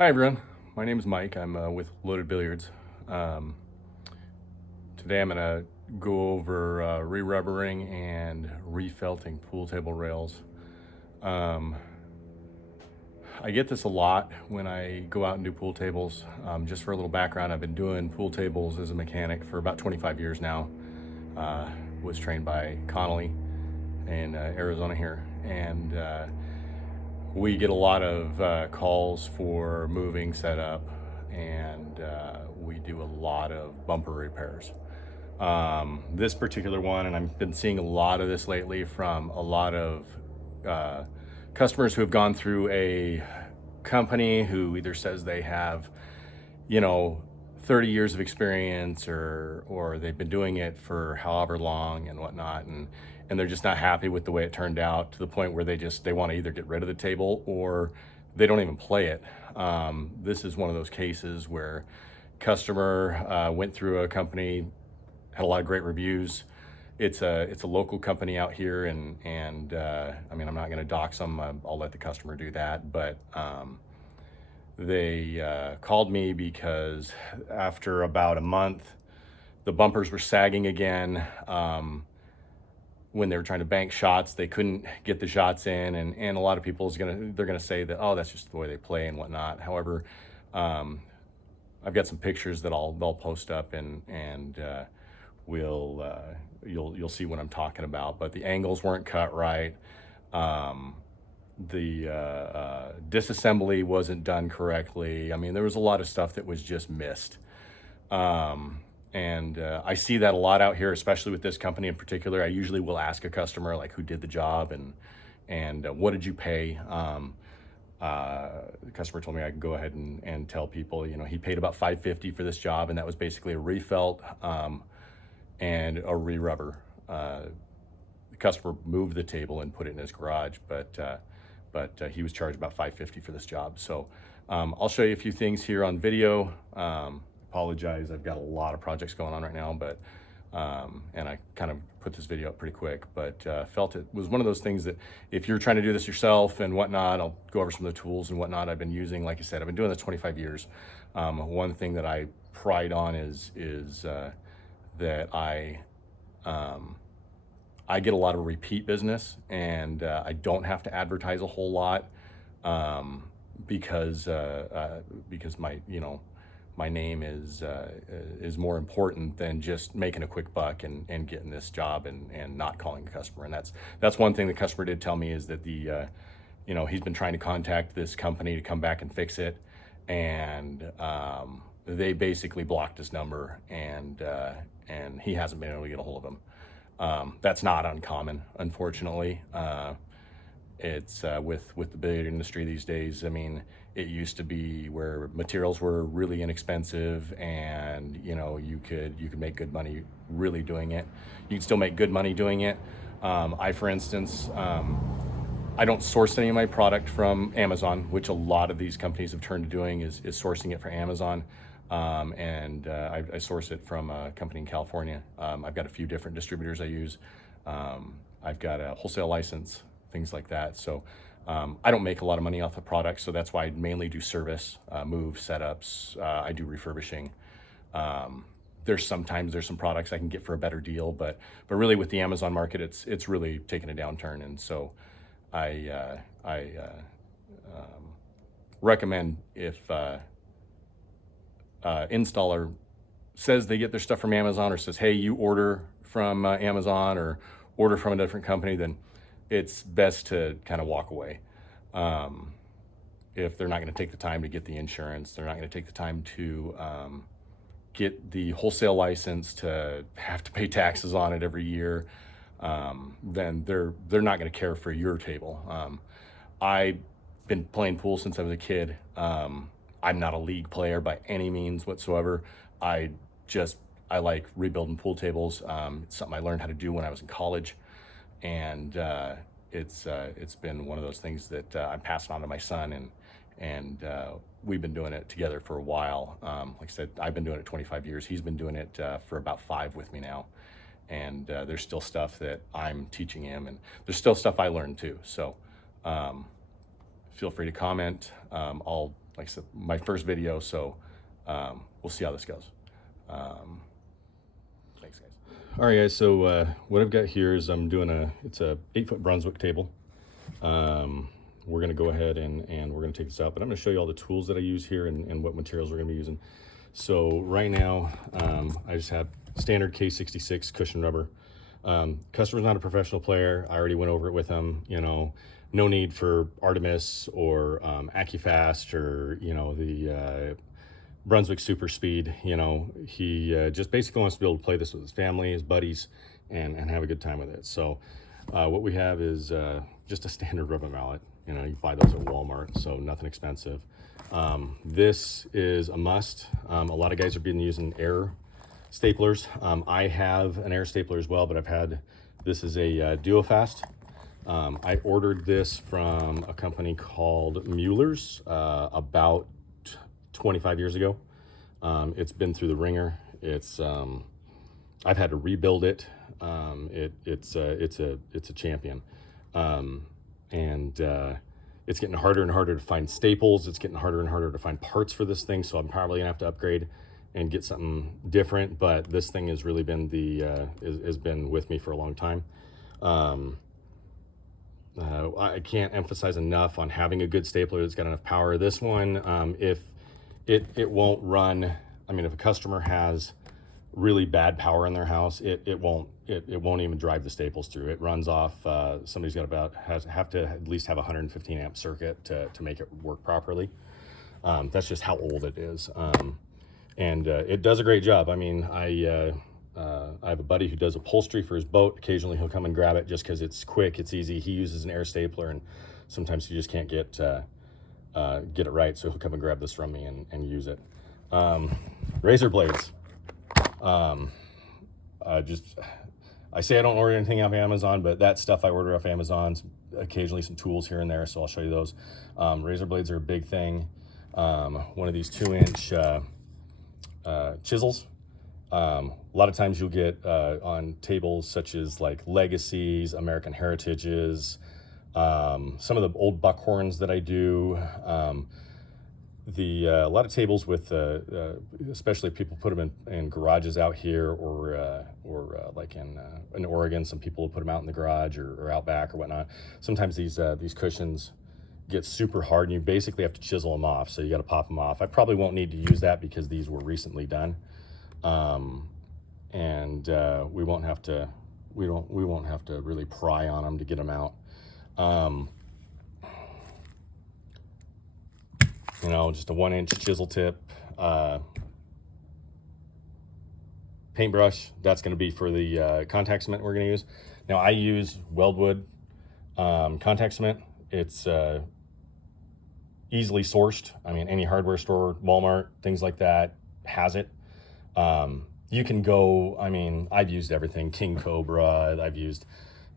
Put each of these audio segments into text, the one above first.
Hi everyone, my name is Mike. I'm with Loaded Billiards. Um, Today I'm going to go over re-rubbering and refelting pool table rails. Um, I get this a lot when I go out and do pool tables. Just for a little background, I've been doing pool tables as a mechanic for about 25 years now. Was trained by Connolly in Arizona here, and we get a lot of calls for moving setup, and we do a lot of bumper repairs. This particular one, and I've been seeing a lot of this lately from a lot of uh, customers who have gone through a company who either says they have, you know, 30 years of experience, or they've been doing it for however long and whatnot, and they're just not happy with the way it turned out, to the point where they want to either get rid of the table or they don't even play it. This is one of those cases where customer went through a company, had a lot of great reviews. It's a local company out here, and I mean, I'm not going to dox them. I'll let the customer do that, but they called me because after about a month, the bumpers were sagging again. When they were trying to bank shots, they couldn't get the shots in, and a lot of people they're gonna say that, oh, that's just the way they play and whatnot. However, um, I've got some pictures that they'll post up, and we'll you'll see what I'm talking about. But the angles weren't cut right. Um, the disassembly wasn't done correctly. I mean, there was a lot of stuff that was just missed. And I see that a lot out here, especially with this company in particular. I usually will ask a customer like who did the job, and what did you pay. The customer told me I could go ahead and tell people, he paid about $550 for this job, and that was basically a refelt and a re-rubber. The customer moved the table and put it in his garage, but he was charged about $550 for this job. So I'll show you a few things here on video. Apologize, I've got a lot of projects going on right now, but and I kind of put this video up pretty quick, but felt it was one of those things that if you're trying to do this yourself and whatnot, I'll go over some of the tools and whatnot I've been using. Like I said, I've been doing this 25 years. One thing that I pride on is that I get a lot of repeat business, and I don't have to advertise a whole lot, because my name is more important than just making a quick buck and getting this job and not calling the customer. And that's one thing the customer did tell me, is that he's been trying to contact this company to come back and fix it, and they basically blocked his number, and he hasn't been able to get a hold of them. That's not uncommon, unfortunately. It's with the billiard industry these days. I mean, it used to be where materials were really inexpensive, and you could make good money really doing it. You can still make good money doing it. For instance, I don't source any of my product from Amazon, which a lot of these companies have turned to doing, is sourcing it for Amazon. I source it from a company in California. I've got a few different distributors I use. I've got a wholesale license, things like that. So I don't make a lot of money off the product, so that's why I mainly do service, move, setups. I do refurbishing. There's some products I can get for a better deal, but really with the Amazon market, it's really taken a downturn, and so I recommend, if installer says they get their stuff from Amazon, or says, hey, you order from Amazon or order from a different company, then it's best to kind of walk away. If they're not going to take the time to get the insurance, they're not going to take the time to get the wholesale license, to have to pay taxes on it every year, then they're not going to care for your table. I've been playing pool since I was a kid. I'm not a league player by any means whatsoever. I like rebuilding pool tables. It's something I learned how to do when I was in college, and it's been one of those things that I'm passing on to my son, and we've been doing it together for a while. Like I said, I've been doing it 25 years. He's been doing it for about 5 with me now, and there's still stuff that I'm teaching him, and there's still stuff I learned too. So feel free to comment. like I said, my first video, so we'll see how this goes. Thanks, guys. All right, guys. So what I've got here is it's a 8-foot Brunswick table. We're gonna go ahead and we're gonna take this out, but I'm gonna show you all the tools that I use here and what materials we're gonna be using. So right now, I just have standard K66 cushion rubber. Customer's not a professional player. I already went over it with him. You know, no need for Artemis or AccuFast or, you know, the Brunswick Super Speed. You know, he just basically wants to be able to play this with his family, his buddies, and have a good time with it. So what we have is just a standard rubber mallet. You know, you buy those at Walmart, so nothing expensive. This is a must. A lot of guys have been using air staplers. I have an air stapler as well, but this is a Duofast. I ordered this from a company called Mueller's about 25 years ago. It's been through the ringer. I've had to rebuild it. It's a champion. It's getting harder and harder to find staples. It's getting harder and harder to find parts for this thing. So I'm probably gonna have to upgrade and get something different. But this thing has really been has been with me for a long time. I can't emphasize enough on having a good stapler that's got enough power. This one, if it won't run, I mean, if a customer has really bad power in their house, it won't even drive the staples through. It runs off, somebody's got have to at least have a 115 amp circuit to make it work properly. That's just how old it is. It does a great job. I mean, I have a buddy who does upholstery for his boat. Occasionally he'll come and grab it just because it's quick, it's easy. He uses an air stapler, and sometimes he just can't get it right, so he'll come and grab this from me and use it. Razor blades. I say I don't order anything off Amazon, but that stuff I order off Amazon, occasionally some tools here and there, so I'll show you those. Razor blades are a big thing. One of these 2-inch chisels. A lot of times you'll get on tables such as like Legacies, American Heritages, some of the old buckhorns that I do. A lot of tables with, especially if people put them in garages out here, or like in Oregon, some people will put them out in the garage or out back or whatnot. Sometimes these cushions get super hard, and you basically have to chisel them off. So you got to pop them off. I probably won't need to use that because these were recently done, we won't have to really pry on them to get them out. You know, just a 1-inch chisel tip. Paintbrush, that's going to be for the contact cement we're going to use. Now, I use Weldwood contact cement. It's easily sourced. I mean, any hardware store, Walmart, things like that, has it. You can go, I mean, I've used everything. King Cobra, I've used,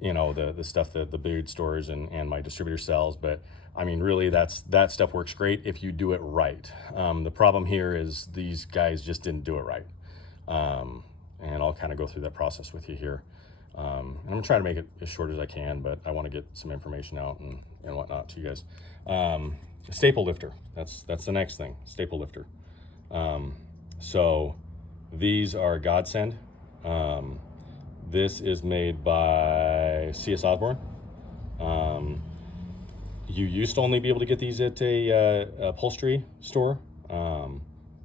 you know, the stuff that the billiard stores and my distributor sells, but I mean, really, that stuff works great if you do it right. The problem here is these guys just didn't do it right. And I'll kind of go through that process with you here. And I'm gonna try to make it as short as I can, but I want to get some information out and whatnot to you guys. Staple lifter, that's the next thing, staple lifter. So these are godsend. This is made by C.S. Osborne. You used to only be able to get these at a upholstery store.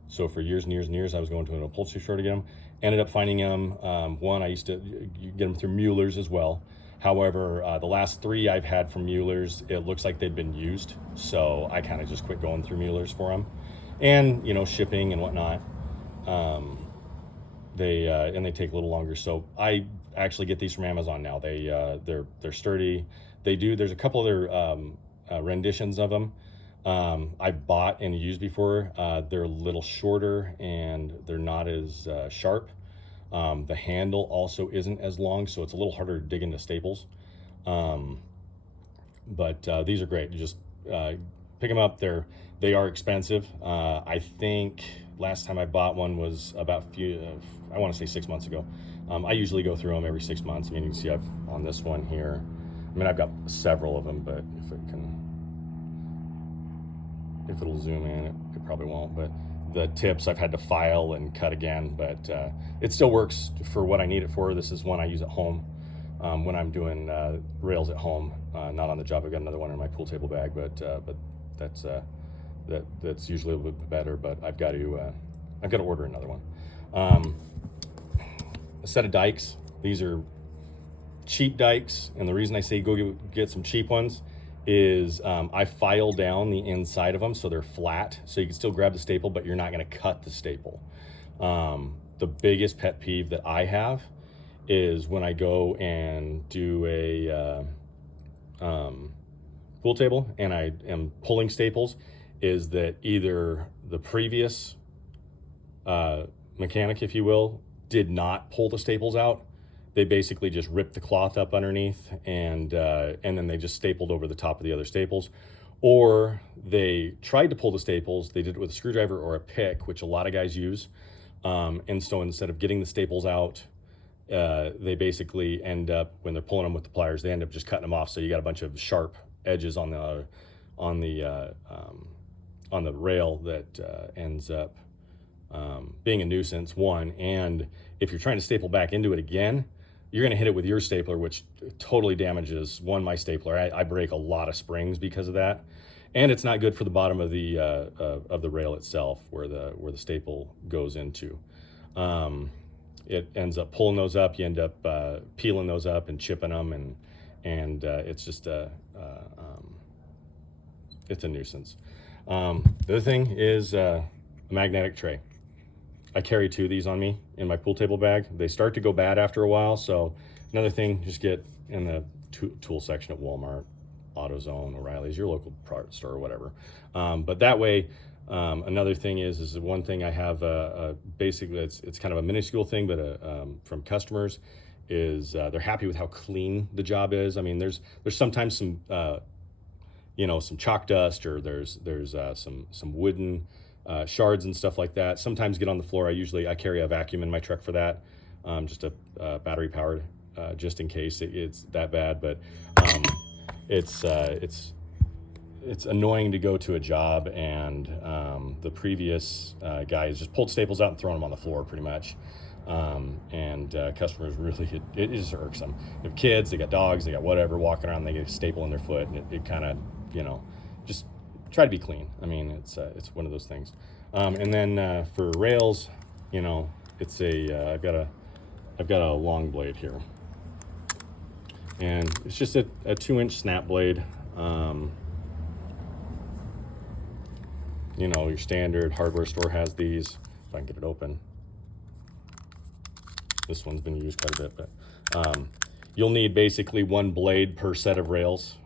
So for years and years and years, I was going to an upholstery store to get them. Ended up finding them. One, I used to get them through Mueller's as well. However, the last 3 I've had from Mueller's, it looks like they've been used. So I kind of just quit going through Mueller's for them. And, you know, shipping and whatnot. They take a little longer. So I actually get these from Amazon now. They're sturdy. There's a couple other renditions of them I've bought and used before. They're a little shorter and they're not as sharp. The handle also isn't as long, so it's a little harder to dig into staples. But these are great. You just pick them up. They are expensive. I think last time I bought one was about I want to say 6 months ago. I usually go through them every 6 months. I mean, you can see I've on this one here. I mean, I've got several of them, but if it can, if it'll zoom in, it probably won't, but the tips I've had to file and cut again, but it still works for what I need it for. This is one I use at home when I'm doing rails at home, not on the job. I've got another one in my pool table bag, but that's usually a little bit better. But I've got to order another one. A set of dikes. These are cheap dikes, and the reason I say go get some cheap ones is I file down the inside of them so they're flat, so you can still grab the staple, but you're not going to cut the staple. The biggest pet peeve that I have is when I go and do a pool table and I am pulling staples, is that either the previous mechanic, if you will, did not pull the staples out. They basically just ripped the cloth up underneath and then they just stapled over the top of the other staples. Or they tried to pull the staples, they did it with a screwdriver or a pick, which a lot of guys use. And so instead of getting the staples out, they basically end up, when they're pulling them with the pliers, they end up just cutting them off. So you got a bunch of sharp edges on the rail that ends up being a nuisance, one. And if you're trying to staple back into it again, you're going to hit it with your stapler, which totally damages my stapler. I break a lot of springs because of that, and it's not good for the bottom of the rail itself, where the staple goes into. It ends up pulling those up. You end up peeling those up and chipping them, and it's just it's a nuisance. The other thing is a magnetic tray. I carry 2 of these on me in my pool table bag. They start to go bad after a while, so another thing, just get in the tool section at Walmart, AutoZone, O'Reilly's, your local product store or whatever. But that way, another thing is one thing I have, basically it's kind of a minuscule thing, but from customers, is they're happy with how clean the job is. I mean, there's sometimes some some chalk dust, or there's some wooden shards and stuff like that. Sometimes get on the floor. I carry a vacuum in my truck for that, just a battery powered, just in case it's that bad. But it's annoying to go to a job and the previous guys just pulled staples out and thrown them on the floor pretty much. And customers really, it just irks them. They have kids, they got dogs, they got whatever walking around, they get a staple in their foot, and it kind of, just try to be clean. I mean, it's one of those things. And then for rails, it's I've got a long blade here, and it's just a 2-inch snap blade. Your standard hardware store has these. If I can get it open. This one's been used quite a bit, but you'll need basically 1 blade per set of rails.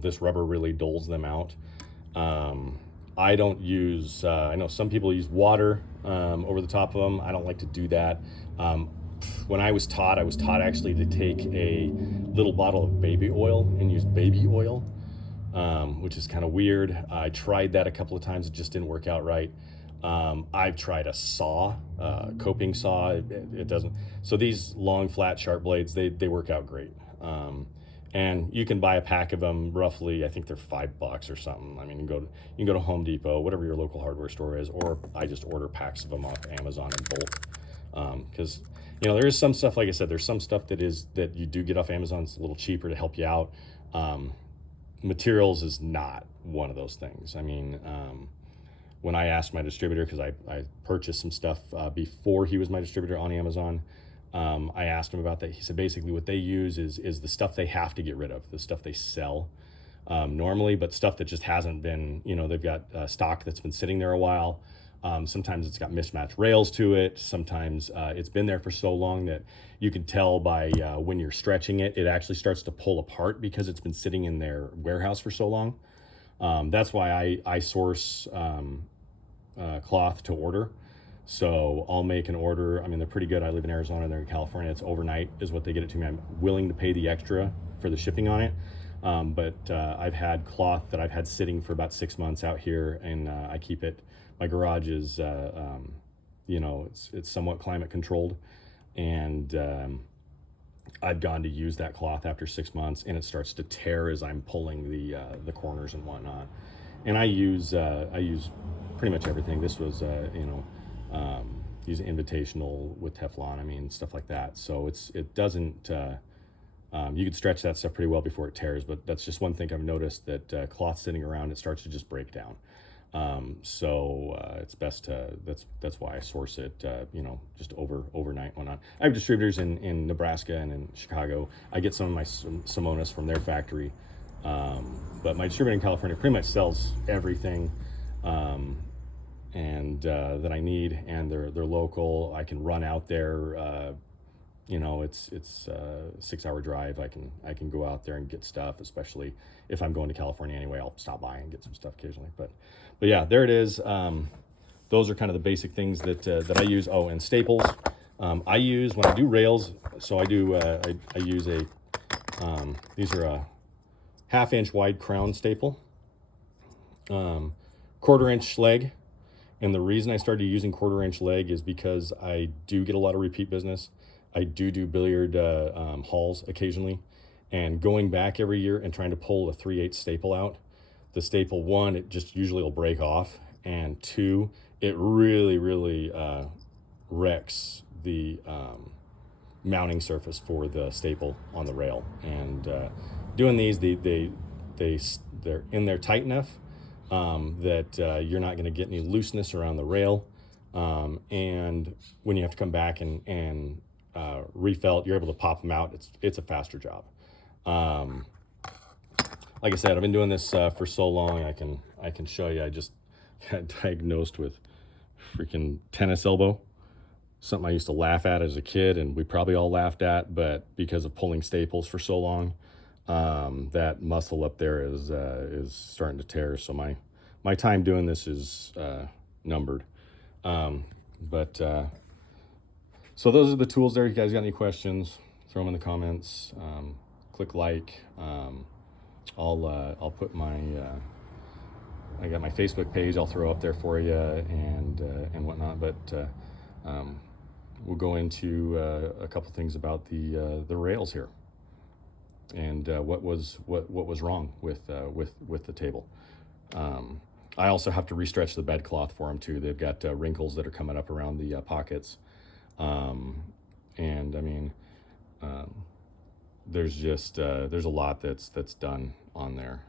This rubber really doles them out. I don't use, I know some people use water over the top of them. I don't like to do that. When I was taught actually to take a little bottle of baby oil and use baby oil, which is kind of weird. I tried that a couple of times. It just didn't work out right. I've tried a saw, coping saw. It doesn't. So these long, flat, sharp blades, they work out great. And you can buy a pack of them roughly, I think they're $5 or something. I mean, you can go to Home Depot, whatever your local hardware store is, or I just order packs of them off Amazon in bulk. Because there is some stuff, like I said, there's some stuff that you do get off Amazon. It's a little cheaper to help you out. Materials is not one of those things. I mean, when I asked my distributor, because I purchased some stuff before he was my distributor on Amazon, I asked him about that. He said basically what they use is the stuff they have to get rid of, the stuff they sell normally, but stuff that just hasn't been, they've got stock that's been sitting there a while. Sometimes it's got mismatched rails to it. Sometimes it's been there for so long that you can tell by when you're stretching it, it actually starts to pull apart because it's been sitting in their warehouse for so long. That's why I source cloth to order. So I'll make an order. I mean, they're pretty good. I live in Arizona, they're in California. It's overnight is what they get it to me. I'm willing to pay the extra for the shipping on it. But I've had cloth that I've had sitting for about 6 months out here, and I keep it. My garage is, it's somewhat climate controlled, and I've gone to use that cloth after 6 months, and it starts to tear as I'm pulling the corners and whatnot. And I use pretty much everything. This was use Invitational with Teflon. I mean, stuff like that. So it doesn't. You could stretch that stuff pretty well before it tears, but that's just one thing I've noticed, that cloth sitting around, it starts to just break down. It's best to, that's why I source it, just overnight, whatnot. I have distributors in Nebraska and in Chicago. I get some of my Simonis from their factory. But my distributor in California pretty much sells everything, that I need, and they're local. I can run out there, it's a 6-hour drive. I can go out there and get stuff, especially if I'm going to California anyway. I'll stop by and get some stuff occasionally. But yeah, there it is. Those are kind of the basic things that I use. Oh, and staples. I use when I do rails. So I do. I use these are a 1/2-inch wide crown staple, 1/4-inch leg. And the reason I started using 1/4-inch leg is because I do get a lot of repeat business. I do billiard hauls occasionally, and going back every year and trying to pull a 3/8 staple out, the staple, one, it just usually will break off, and two, it really wrecks the mounting surface for the staple on the rail. And doing these, they're in there tight enough that you're not going to get any looseness around the rail, and when you have to come back and refelt, you're able to pop them out. It's a faster job. Like I said, I've been doing this for so long. I can show you. I just got diagnosed with freaking tennis elbow, something I used to laugh at as a kid, and we probably all laughed at, but because of pulling staples for so long, that muscle up there is starting to tear. So my time doing this is numbered. So those are the tools there. You guys got any questions, throw them in the comments. Click like. I'll put my I got my Facebook page I'll throw up there for you, and whatnot. But we'll go into a couple things about the rails here, and what was wrong with the table. I also have to restretch the bed cloth for them too. They've got wrinkles that are coming up around the pockets. And I mean, there's just there's a lot that's done on there.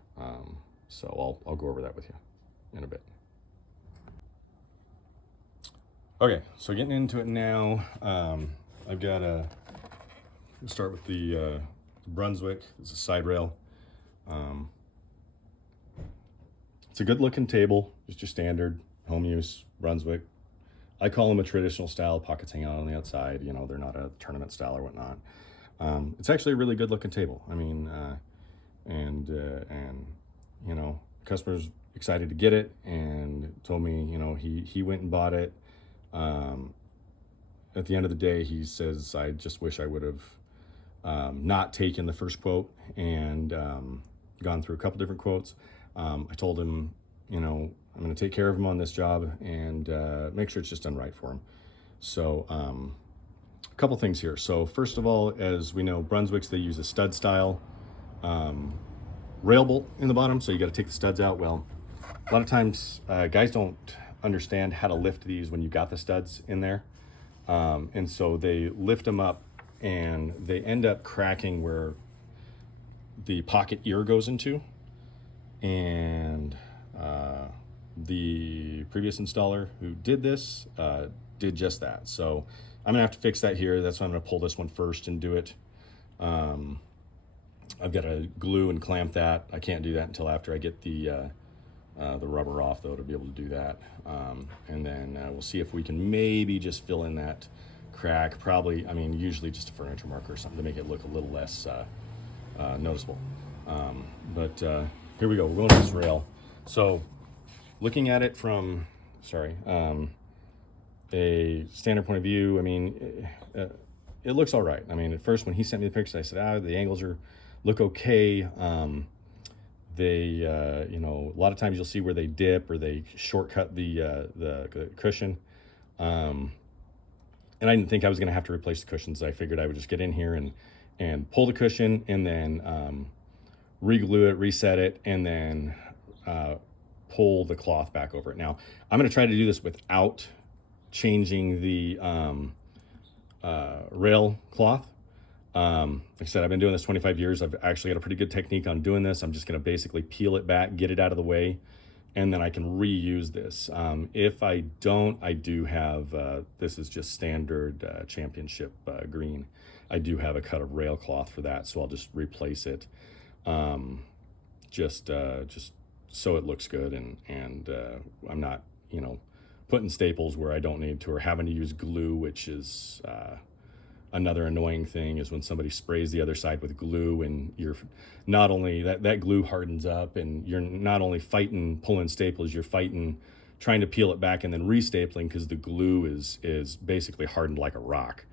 So I'll go over that with you in a bit. Okay, so getting into it now. I've got start with the Brunswick. It's a side rail. It's a good looking table, just your standard home use Brunswick. I call them a traditional style, pockets hang out on the outside. They're not a tournament style or whatnot. It's actually a really good looking table. I mean, customer's excited to get it and told me, he went and bought it. At the end of the day, he says, I just wish I would have not taken the first quote and gone through a couple different quotes. I told him, I'm going to take care of him on this job and make sure it's just done right for him. So a couple things here. So first of all, as we know, Brunswicks, they use a stud style rail bolt in the bottom. So you got to take the studs out. Well, a lot of times guys don't understand how to lift these when you got the studs in there. And so they lift them up and they end up cracking where the pocket ear goes into. And the previous installer who did this did just that. So I'm gonna have to fix that here. That's why I'm gonna pull this one first and do it. I've got to glue and clamp that. I can't do that until after I get the rubber off, though, to be able to do that. And then we'll see if we can maybe just fill in that crack. Probably, usually just a furniture marker or something to make it look a little less noticeable. Here we go. We're going to this rail. So looking at it from, a standard point of view, it looks all right. At first when he sent me the pictures, I said, the angles look okay. They, a lot of times you'll see where they dip or they shortcut the cushion. And I didn't think I was going to have to replace the cushions. I figured I would just get in here and pull the cushion and then re-glue it, reset it, and then pull the cloth back over it. Now, I'm going to try to do this without changing the rail cloth. Like I said, I've been doing this 25 years. I've actually got a pretty good technique on doing this. I'm just going to basically peel it back, get it out of the way, and then I can reuse this. If I don't, I do have, this is just standard championship green. I do have a cut of rail cloth for that, so I'll just replace it. Just so it looks good, and I'm not, putting staples where I don't need to, or having to use glue, which is another annoying thing, is when somebody sprays the other side with glue, and you're not only that glue hardens up, and you're not only fighting pulling staples, you're fighting trying to peel it back and then restapling, because the glue is basically hardened like a rock.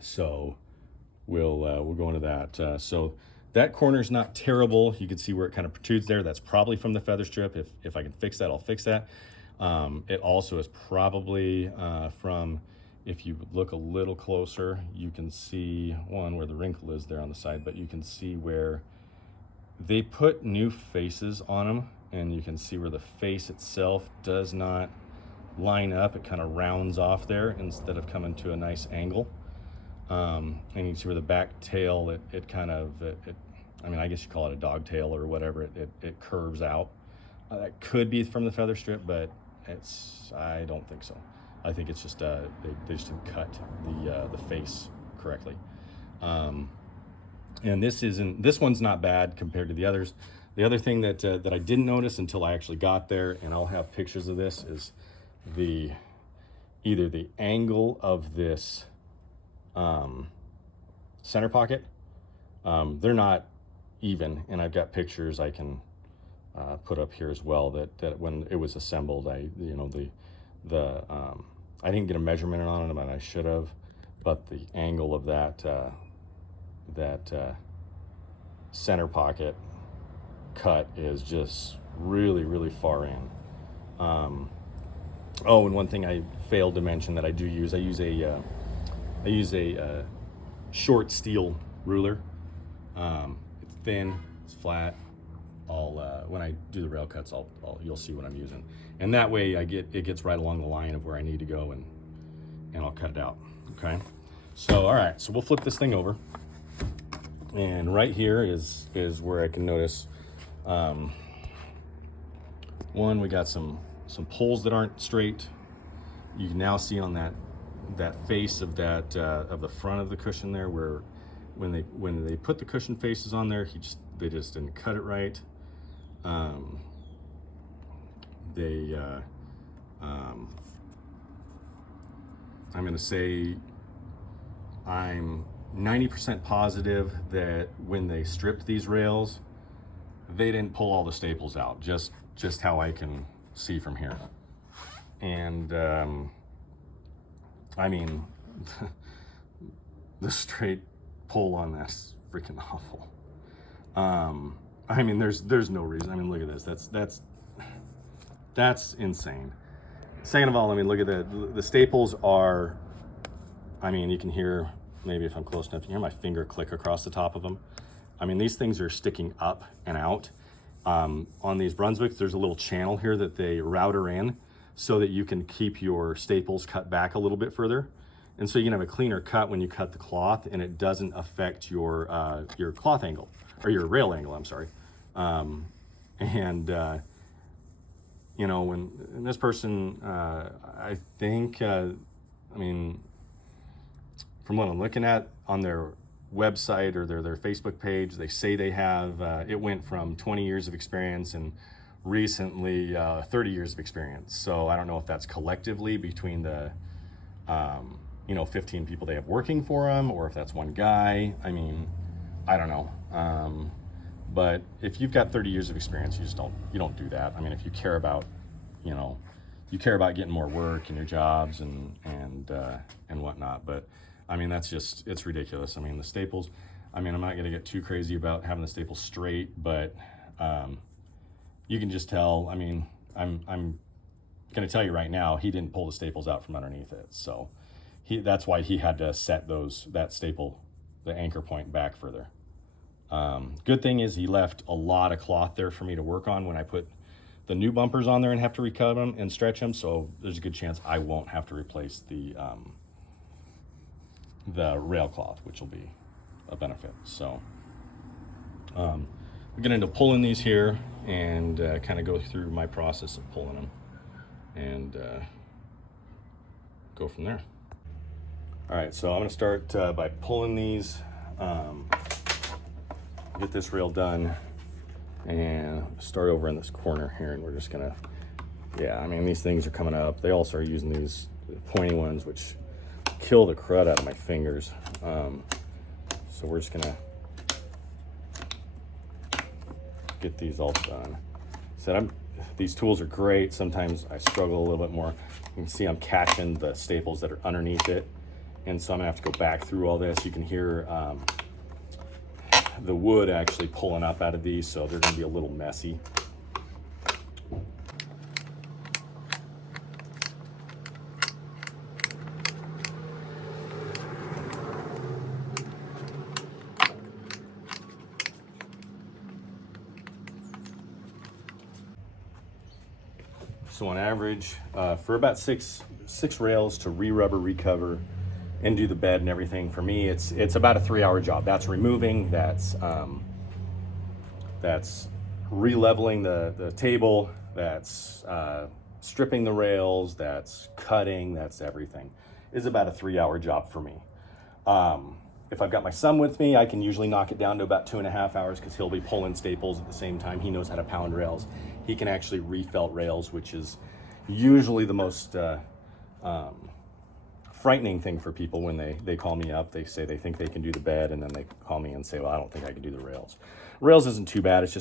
So we'll go into that. So that corner's not terrible. You can see where it kind of protrudes there. That's probably from the feather strip. If I can fix that, I'll fix that. It also is probably from, if you look a little closer, you can see one where the wrinkle is there on the side, but you can see where they put new faces on them, and you can see where the face itself does not line up. It kind of rounds off there instead of coming to a nice angle. And you can see where the back tail, it kind of, I mean, I guess you call it a dog tail or whatever, it curves out. That could be from the feather strip, but I don't think so. I think it's just, they just didn't cut the face correctly. And this one's not bad compared to the others. The other thing that I didn't notice until I actually got there, and I'll have pictures of this, is either the angle of this center pocket. They're not even, and I've got pictures I can put up here as well, that when it was assembled, I didn't get a measurement on them, and I should have, but the angle of that center pocket cut is just really, really far in. Oh, and one thing I failed to mention that I do use, I use a short steel ruler. It's thin, it's flat. When I do the rail cuts, you'll see what I'm using, and that way it gets right along the line of where I need to go, and I'll cut it out. Okay, so all right, so we'll flip this thing over, and right here is where I can notice. One, we got some pulls that aren't straight. You can now see on that face of of the front of the cushion there, where when they put the cushion faces on there, they just didn't cut it right. I'm going to say I'm 90% positive that when they stripped these rails, they didn't pull all the staples out, just how I can see from here. And I mean, the straight pull on that's freaking awful. I mean, there's no reason. I mean, look at this. That's insane. Second of all, I mean, look at the staples are, I mean, you can hear, maybe if I'm close enough, you can hear my finger click across the top of them. I mean, these things are sticking up and out. On these Brunswicks, there's a little channel here that they router in so that you can keep your staples cut back a little bit further. And so you can have a cleaner cut when you cut the cloth, and it doesn't affect your cloth angle, or your rail angle, I'm sorry. When this person, I think, I mean, from what I'm looking at on their website or their Facebook page, they say they have, it went from 20 years of experience and recently 30 years of experience. So I don't know if that's collectively between the 15 people they have working for them, or if that's one guy. I mean, I don't know. But if you've got 30 years of experience, you don't do that. I mean, if you care about, getting more work in your jobs and whatnot. But I mean, it's ridiculous. I mean, the staples, I mean, I'm not going to get too crazy about having the staples straight, but you can just tell. I mean, I'm going to tell you right now, he didn't pull the staples out from underneath it. So that's why he had to set that staple, the anchor point, back further. Good thing is he left a lot of cloth there for me to work on when I put the new bumpers on there and have to recut them and stretch them. So there's a good chance I won't have to replace the rail cloth, which will be a benefit. So we get into pulling these here and kind of go through my process of pulling them and go from there. All right, so I'm gonna start by pulling these, get this rail done, and start over in this corner here, and we're just gonna, yeah, I mean, these things are coming up. They all start using these pointy ones, which kill the crud out of my fingers. So we're just gonna get these all done. So these tools are great. Sometimes I struggle a little bit more. You can see I'm catching the staples that are underneath it. And so I'm gonna have to go back through all this. You can hear the wood actually pulling up out of these, so they're gonna be a little messy. So on average, for about six rails to re-rubber, recover, and do the bed and everything, for me, it's about a 3-hour job. That's removing, that's re-leveling the table, that's stripping the rails, that's cutting, that's everything. It's about a 3-hour job for me. If I've got my son with me, I can usually knock it down to about 2.5 hours because he'll be pulling staples at the same time. He knows how to pound rails. He can actually refelt rails, which is usually the most frightening thing for people when they call me up. They say they think they can do the bed, and then they call me and say, well, I don't think I can do the rails. Rails isn't too bad. It's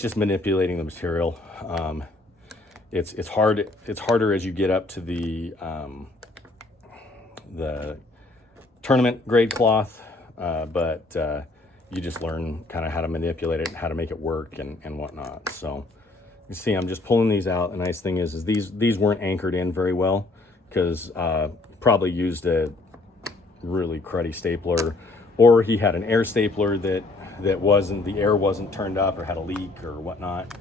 just manipulating the material. It's harder as you get up to the tournament grade cloth, but you just learn kind of how to manipulate it and how to make it work and whatnot. So you see, I'm just pulling these out. The nice thing is these weren't anchored in very well because probably used a really cruddy stapler, or he had an air stapler that the air wasn't turned up or had a leak or whatnot.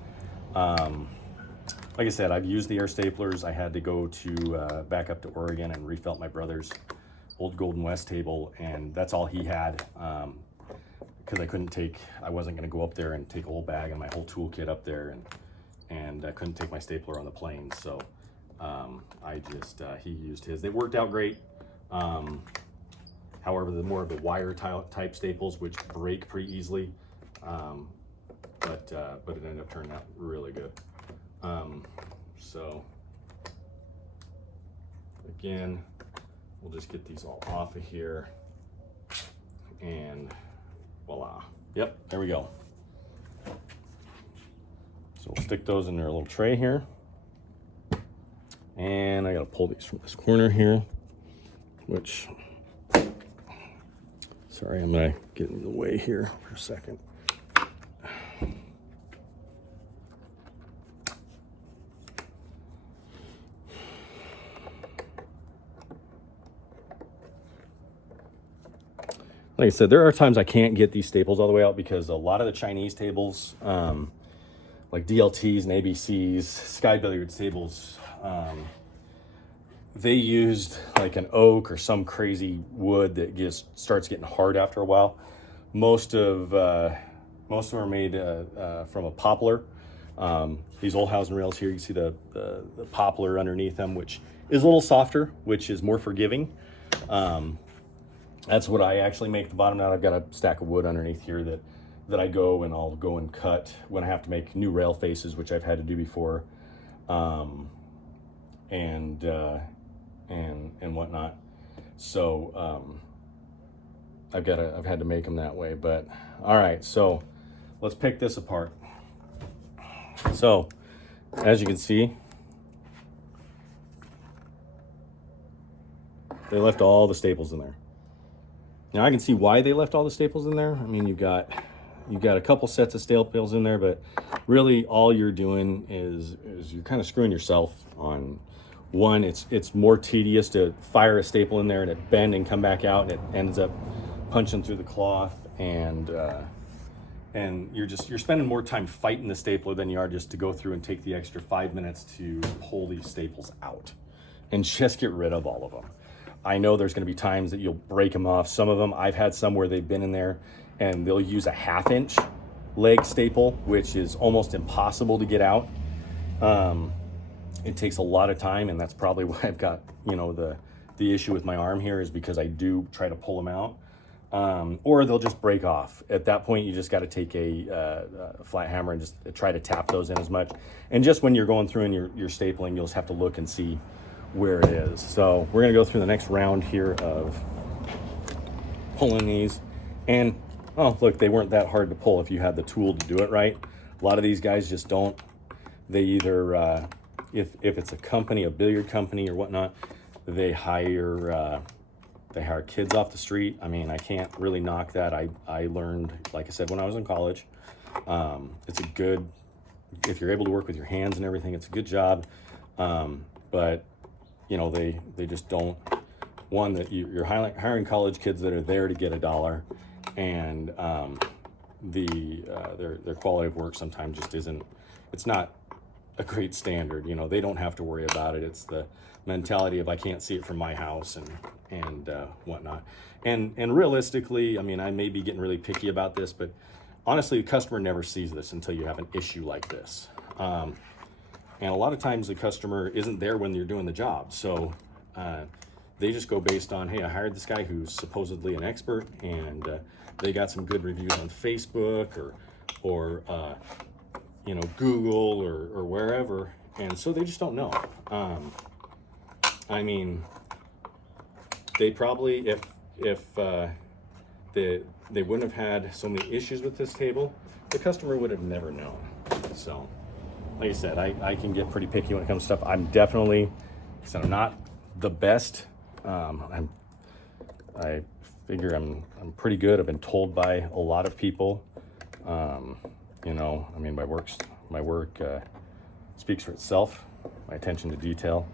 Like I said, I've used the air staplers. I had to go to back up to Oregon and refelt my brother's old Golden West table, and that's all he had, because I wasn't going to go up there and take a whole bag and my whole toolkit up there, and I couldn't take my stapler on the plane, so he used his. They worked out great. However, the more of the wire type staples, which break pretty easily, but it ended up turning out really good. So again, we'll just get these all off of here, and voila. Yep, there we go. So we'll stick those in their little tray here. And I gotta pull these from this corner here, which, sorry, I'm gonna get in the way here for a second. Like I said, there are times I can't get these staples all the way out because a lot of the Chinese tables, like DLTs and ABCs, Sky Billiards tables, they used like an oak or some crazy wood that just starts getting hard after a while. Most of them are made from a poplar. These Olhausen rails here, you can see the poplar underneath them, which is a little softer, which is more forgiving. That's what I actually make the bottom out. I've got a stack of wood underneath here that I go and cut when I have to make new rail faces, which I've had to do before, and whatnot. So I've had to make them that way. But all right, so let's pick this apart. So as you can see, they left all the staples in there. Now I can see why they left all the staples in there. I mean, you've got a couple sets of staples in there, but really all you're doing is you're kind of screwing yourself on one. It's more tedious to fire a staple in there and it bend and come back out, and it ends up punching through the cloth, and and you're spending more time fighting the stapler than you are just to go through and take the extra 5 minutes to pull these staples out and just get rid of all of them. I know there's going to be times that you'll break them off. Some of them, I've had some where they've been in there and they'll use a 1/2 inch leg staple, which is almost impossible to get out. It takes a lot of time, and that's probably why I've got, you know, the issue with my arm here, is because I do try to pull them out. Or they'll just break off. At that point, you just got to take a flat hammer and just try to tap those in as much. And just when you're going through and you're stapling, you'll just have to look and see where it is. So we're gonna go through the next round here of pulling these. And oh, look, they weren't that hard to pull if you had the tool to do it right. A lot of these guys just don't. They either, if it's a company, a billiard company or whatnot, they hire kids off the street. I mean, I can't really knock that. I learned, like I said, when I was in college. It's a good, if you're able to work with your hands and everything, it's a good job. But you know, they just don't. One, that you're hiring college kids that are there to get $1, and their quality of work sometimes just isn't. It's not a great standard. You know, they don't have to worry about it. It's the mentality of, I can't see it from my house and whatnot. And realistically, I mean, I may be getting really picky about this, but honestly, the customer never sees this until you have an issue like this. And a lot of times the customer isn't there when you're doing the job. So they just go based on, hey, I hired this guy who's supposedly an expert, and they got some good reviews on Facebook or you know, Google or wherever. And so they just don't know. I mean, they probably, if they wouldn't have had so many issues with this table, the customer would have never known. So like I said, I can get pretty picky when it comes to stuff. I'm definitely, so I'm not the best. I figure I'm pretty good. I've been told by a lot of people. You know, I mean, my work speaks for itself. My attention to detail.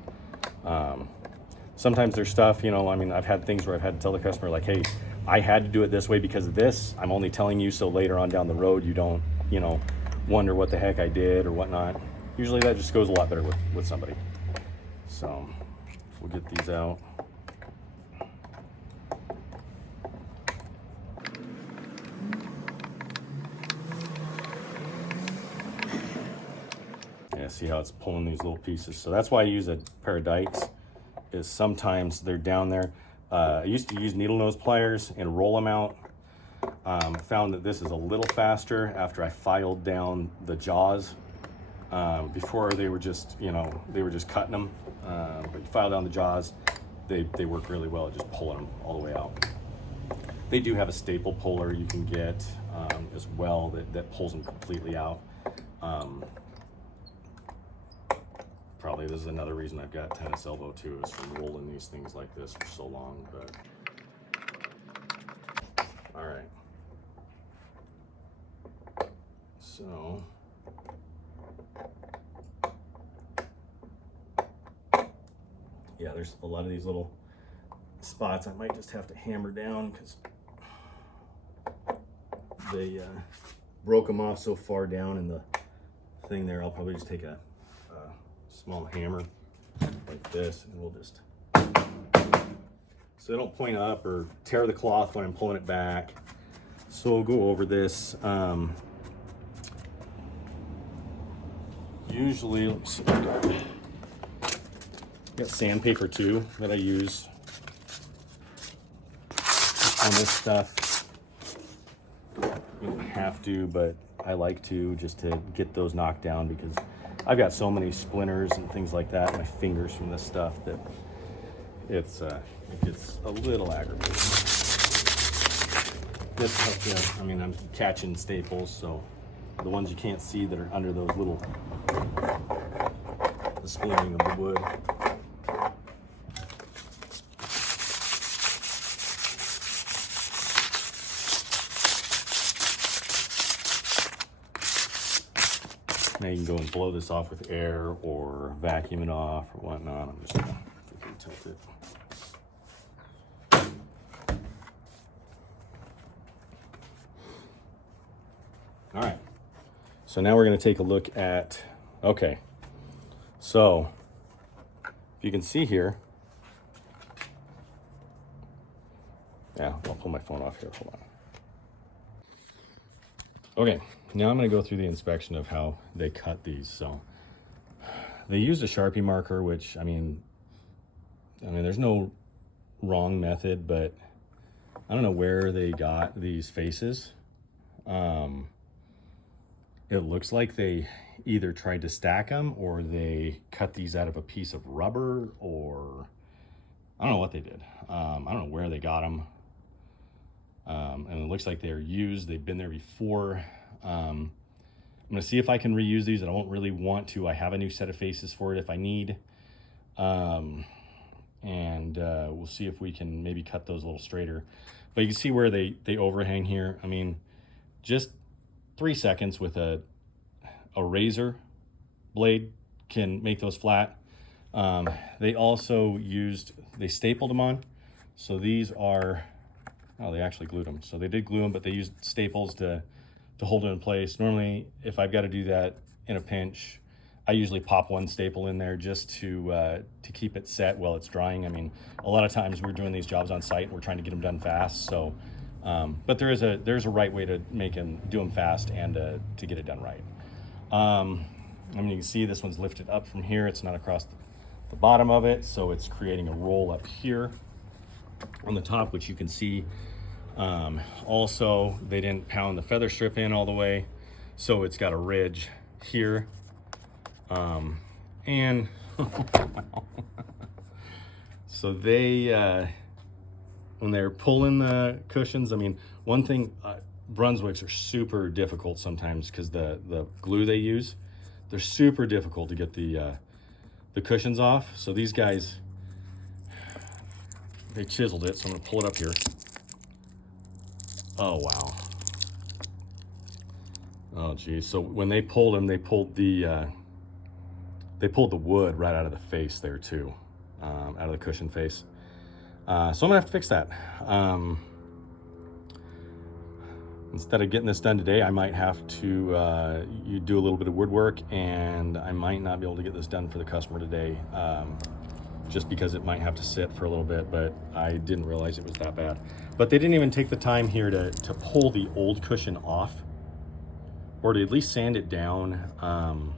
Sometimes there's stuff, you know, I mean, I've had things where I've had to tell the customer, like, hey, I had to do it this way because of this. I'm only telling you so later on down the road you don't, you know, wonder what the heck I did or whatnot. Usually that just goes a lot better with somebody. So we'll get these out. Yeah, see how it's pulling these little pieces. So that's why I use a pair of dikes, is sometimes they're down there. I used to use needle nose pliers and roll them out. Found that this is a little faster after I filed down the jaws. Before they were just, you know, they were just cutting them. But you file down the jaws, they work really well at just pulling them all the way out. They do have a staple puller you can get as well that pulls them completely out. Probably this is another reason I've got tennis elbow too, is from rolling these things like this for so long. But all right. So yeah, there's a lot of these little spots I might just have to hammer down because they broke them off so far down in the thing there. I'll probably just take a small hammer like this, and we'll just, so they don't point up or tear the cloth when I'm pulling it back. So we'll go over this. Usually, let me see, I've got sandpaper too that I use on this stuff. You don't have to, but I like to, just to get those knocked down, because I've got so many splinters and things like that in my fingers from this stuff that it gets a little aggravating. This helps you, I mean, I'm catching staples, so the ones you can't see that are under those little, the splintering of the wood. Now you can go and blow this off with air or vacuum it off or whatnot. I'm just gonna freaking tilt it. All right. So now we're going to take a look at, okay. So if you can see here, yeah, I'll pull my phone off here. Hold on. Okay, now I'm going to go through the inspection of how they cut these. So they used a Sharpie marker, which, I mean, there's no wrong method, but I don't know where they got these faces. It looks like they either tried to stack them or they cut these out of a piece of rubber, or I don't know what they did. I don't know where they got them. And it looks like they're used. They've been there before. I'm gonna see if I can reuse these. I don't really want to. I have a new set of faces for it if I need. We'll see if we can maybe cut those a little straighter. But you can see where they overhang here. I mean, just 3 seconds with a razor blade can make those flat. They also they stapled them on. So these are, oh, they actually glued them. So they did glue them, but they used staples to hold it in place. Normally, if I've got to do that in a pinch, I usually pop one staple in there just to keep it set while it's drying. I mean, a lot of times we're doing these jobs on site and we're trying to get them done fast. So, but there's a right way to do them fast and to get it done right. I mean, you can see this one's lifted up from here. It's not across the bottom of it, so it's creating a roll up here on the top, which you can see. Also, they didn't pound the feather strip in all the way, so it's got a ridge here. And so they, when they're pulling the cushions, I mean, one thing, Brunswicks are super difficult sometimes because the glue they use, they're super difficult to get the cushions off. So these guys, they chiseled it, so I'm gonna pull it up here. Oh, wow. Oh, geez. So when they pulled them, they pulled the wood right out of the face there too, out of the cushion face. So I'm gonna have to fix that. Instead of getting this done today, I might have to you do a little bit of woodwork, and I might not be able to get this done for the customer today, just because it might have to sit for a little bit, but I didn't realize it was that bad. But they didn't even take the time here to pull the old cushion off, or to at least sand it down,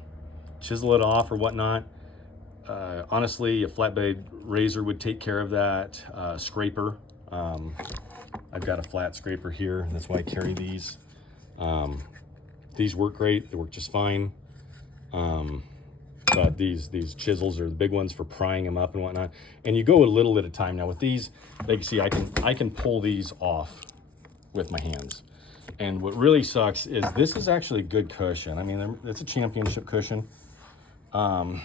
chisel it off or whatnot. Honestly, a flatblade razor would take care of that. Scraper. I've got a flat scraper here. That's why I carry these. These work great. They work just fine. But these chisels are the big ones for prying them up and whatnot. And you go a little at a time. Now with these, like you see, I can pull these off with my hands. And what really sucks is this is actually a good cushion. I mean, it's a championship cushion. I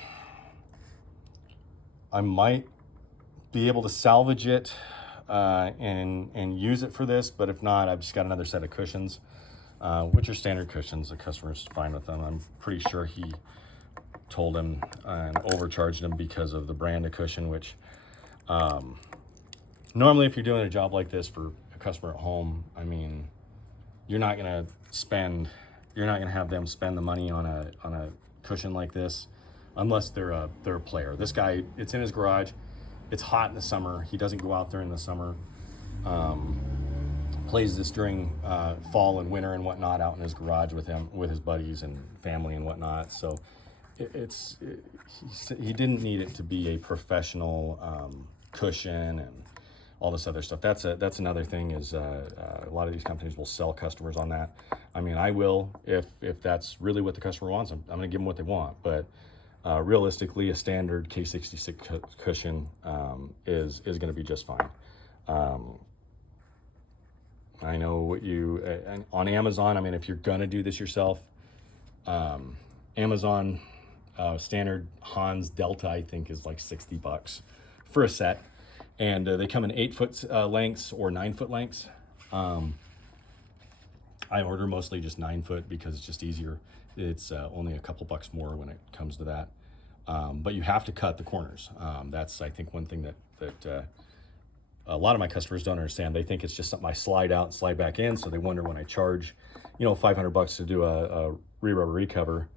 might be able to salvage it and use it for this, but if not, I've just got another set of cushions, which are standard cushions. The customer's fine with them. I'm pretty sure he told him and overcharged him because of the brand of cushion, which normally if you're doing a job like this for a customer at home, I mean, you're not gonna have them spend the money on a cushion like this unless they're a player. This guy, it's in his garage. It's hot in the summer. He doesn't go out there in the summer. Plays this during fall and winter and whatnot out in his garage with his buddies and family and whatnot. So he didn't need it to be a professional cushion and all this other stuff. That's another thing is a lot of these companies will sell customers on that. I mean, I will if that's really what the customer wants. I'm going to give them what they want, but realistically, a standard K66 cushion is going to be just fine. I know what on Amazon, I mean, if you're going to do this yourself, Amazon standard Hans Delta, I think, is like $60 for a set. And they come in 8-foot lengths or 9-foot lengths. I order mostly just 9-foot because it's just easier. It's only a couple bucks more when it comes to that. But you have to cut the corners. That's, I think, one thing that a lot of my customers don't understand. They think it's just something I slide out and slide back in. So they wonder when I charge, you know, $500 to do a re-rubber recover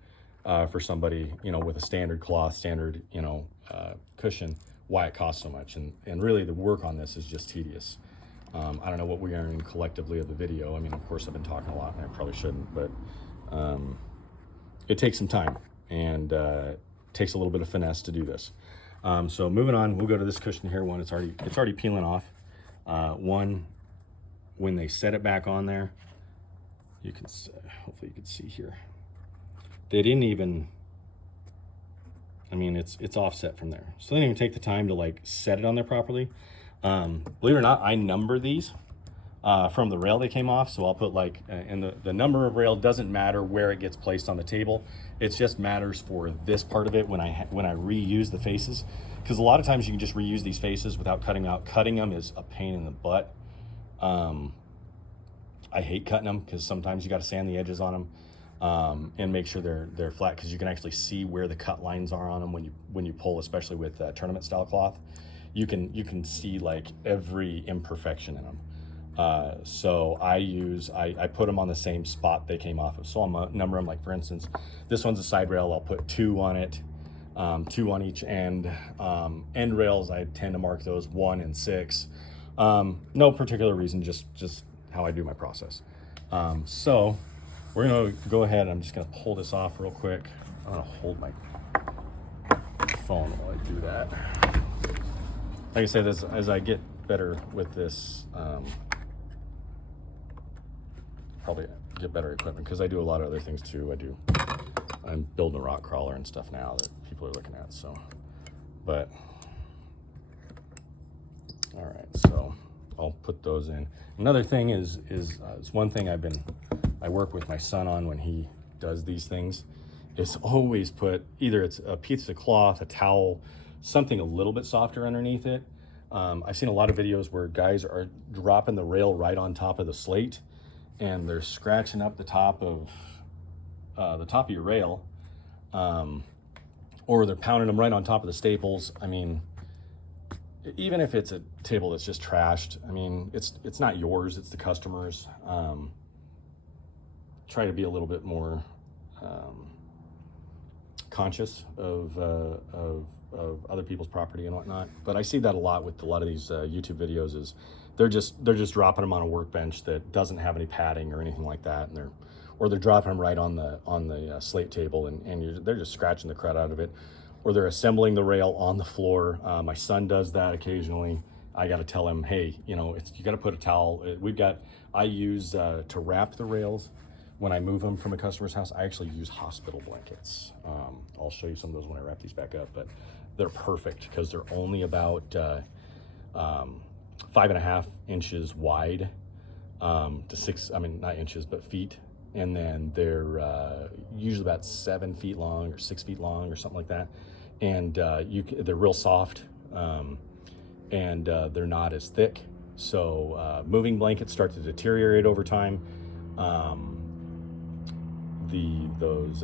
for somebody, you know, with a standard cloth, standard, you know, cushion, why it costs so much. And really the work on this is just tedious. I don't know what we are in collectively of the video. I mean, of course I've been talking a lot and I probably shouldn't, but it takes some time and takes a little bit of finesse to do this. So moving on, we'll go to this cushion here. One, it's already peeling off. One, when they set it back on there, you can hopefully you can see here. They didn't even. I mean, it's offset from there, so they didn't even take the time to like set it on there properly. Believe it or not, I number these from the rail they came off. So I'll put like, and the number of rail doesn't matter where it gets placed on the table. It just matters for this part of it when I reuse the faces, because a lot of times you can just reuse these faces without cutting them out. Cutting them is a pain in the butt. I hate cutting them because sometimes you got to sand the edges on them and make sure they're flat, because you can actually see where the cut lines are on them when you pull, especially with tournament style cloth. You can see like every imperfection in them. So I put them on the same spot they came off of. So I'll number them. Like for instance, this one's a side rail. I'll put 2 on it, 2 on each end. End rails, I tend to mark those 1 and 6. No particular reason, just how I do my process. So we're gonna go ahead. I'm just gonna pull this off real quick. I'm gonna hold my phone while I do that. Like I said, as I get better with this, probably get better equipment, because I do a lot of other things too. I'm building a rock crawler and stuff now that people are looking at. So, but all right, so I'll put those in. Another thing is one thing I work with my son on when he does these things, is always put either it's a piece of cloth, a towel, something a little bit softer underneath it. I've seen a lot of videos where guys are dropping the rail right on top of the slate, and they're scratching up the top of your rail, or they're pounding them right on top of the staples. I mean, even if it's a table that's just trashed, I mean, it's not yours, it's the customer's. Try to be a little bit more conscious of other people's property and whatnot. But I see that a lot with a lot of these YouTube videos, is they're just dropping them on a workbench that doesn't have any padding or anything like that, and they're dropping them right on the slate table, and they're just scratching the crud out of it, or they're assembling the rail on the floor. My son does that occasionally. I got to tell him, hey, you know, you got to put a towel. I use to wrap the rails. When I move them from a customer's house, I actually use hospital blankets. I'll show you some of those when I wrap these back up, but they're perfect because they're only about 5.5 inches wide to 6, I mean, not inches, but feet. And then they're usually about 7 feet long or 6 feet long or something like that. And they're real soft, and they're not as thick. So moving blankets start to deteriorate over time. Those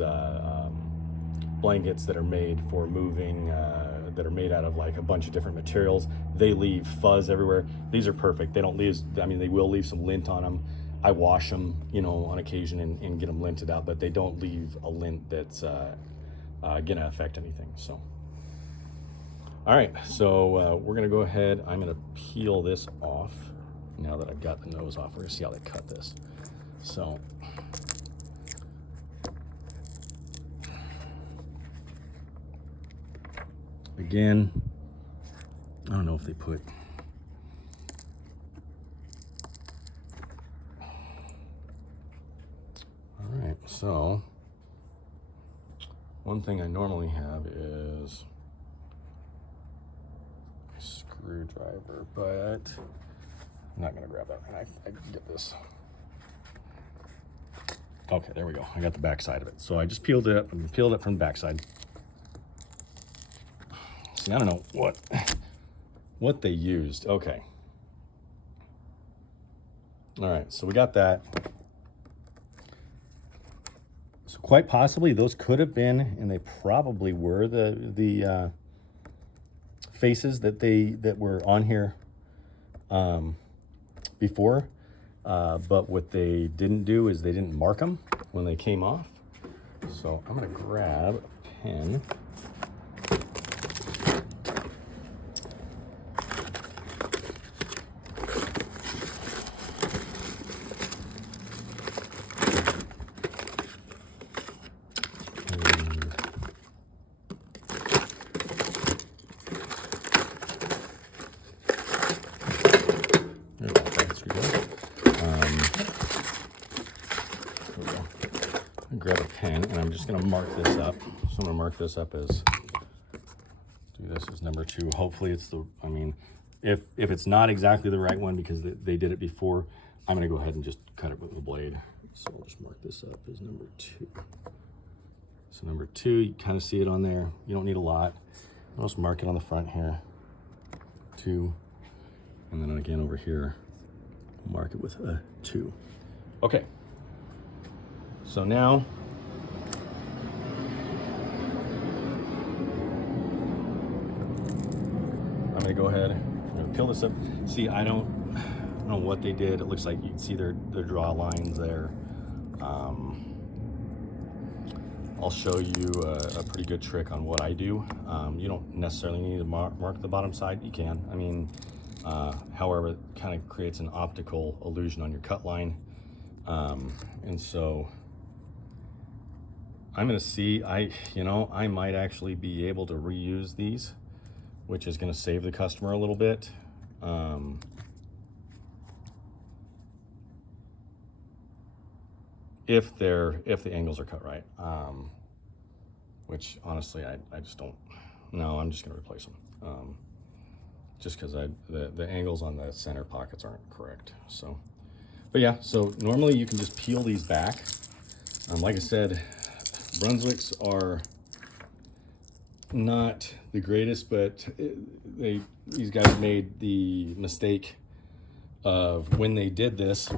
blankets that are made for moving, that are made out of like a bunch of different materials, they leave fuzz everywhere. These are perfect. They don't leave, I mean, they will leave some lint on them. I wash them, you know, on occasion and get them linted out, but they don't leave a lint that's gonna affect anything. So, all right, so we're gonna go ahead. I'm gonna peel this off now that I've got the nose off. We're gonna see how they cut this. So, again, I don't know if they put all right, so one thing I normally have is a screwdriver, but I'm not gonna grab that, and I can get this. Okay, there we go. I got the back side of it. So I just peeled it up. I'm peeled it from the back side. See, I don't know what they used. Okay. All right, so we got that. So quite possibly those could have been, and they probably were, the faces that were on here before, but what they didn't do is they didn't mark them when they came off. So I'm gonna grab a pen. Grab a pen, and I'm just going to mark this up. So I'm going to mark this up as, do this as number 2. Hopefully it's the, I mean, if it's not exactly the right one because they did it before, I'm going to go ahead and just cut it with the blade. So I'll just mark this up as number 2. So number 2, you kind of see it on there. You don't need a lot. I'll just mark it on the front here. 2. And then again over here, I'll mark it with a 2. Okay. So now, I'm gonna go ahead, I'm gonna peel this up. See, I don't know what they did. It looks like you can see their draw lines there. I'll show you a pretty good trick on what I do. You don't necessarily need to mark the bottom side. You can. I mean, however, it kind of creates an optical illusion on your cut line. And so I'm gonna see, I might actually be able to reuse these, which is gonna save the customer a little bit. If the angles are cut right, which honestly I just don't. No, I'm just gonna replace them, just because the angles on the center pockets aren't correct. So, but yeah, so normally you can just peel these back. Like I said, Brunswicks are not the greatest, but these guys made the mistake of when they did this.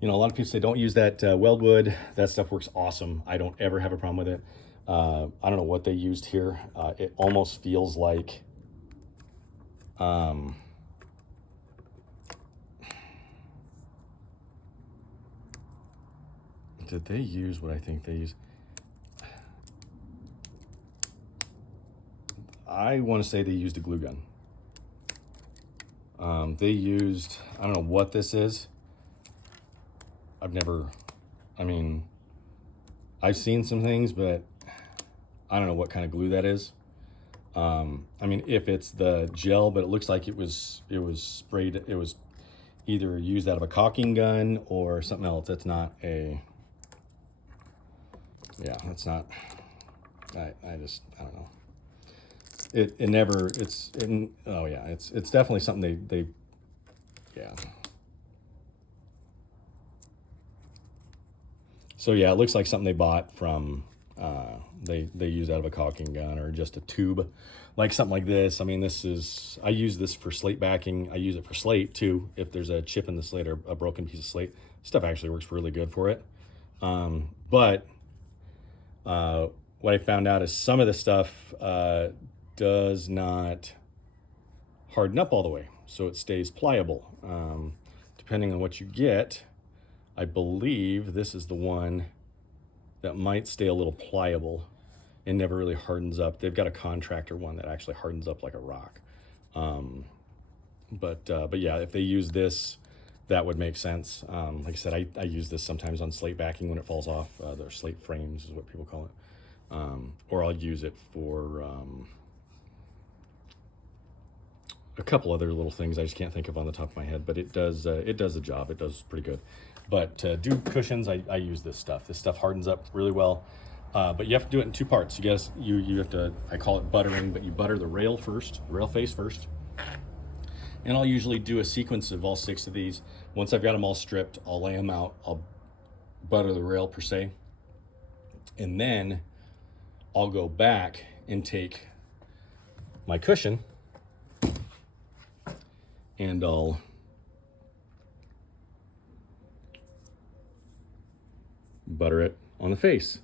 A lot of people say don't use that weldwood. That stuff works awesome. I don't ever have a problem with it. I don't know what they used here. It almost feels like did they use what I think they use? I want to say they used a glue gun. They used, I don't know what this is. I've seen some things, but I don't know what kind of glue that is. If it's the gel, but it looks like it was sprayed, it was either used out of a caulking gun or something else. That's not a, yeah, that's not, I don't know. It's definitely something they yeah. So yeah, it looks like something they bought from, they use out of a caulking gun or just a tube, like something like this. I mean, I use this for slate backing. I use it for slate too. If there's a chip in the slate or a broken piece of slate, stuff actually works really good for it. But what I found out is some of the stuff does not harden up all the way, so it stays pliable. Depending on what you get, I believe this is the one that might stay a little pliable and never really hardens up. They've got a contractor one that actually hardens up like a rock. But yeah, if they use this, that would make sense. Like I said, I use this sometimes on slate backing when it falls off. Their slate frames is what people call it. Or I'll use it for a couple other little things I just can't think of on the top of my head, but it does the job. It does pretty good. But to do cushions, I use this stuff. This stuff hardens up really well. But you have to do it in 2 parts. You have to, I call it buttering, but you butter the rail first, rail face first. And I'll usually do a sequence of all 6 of these. Once I've got them all stripped, I'll lay them out. I'll butter the rail per se. And then I'll go back and take my cushion and I'll butter it on the face.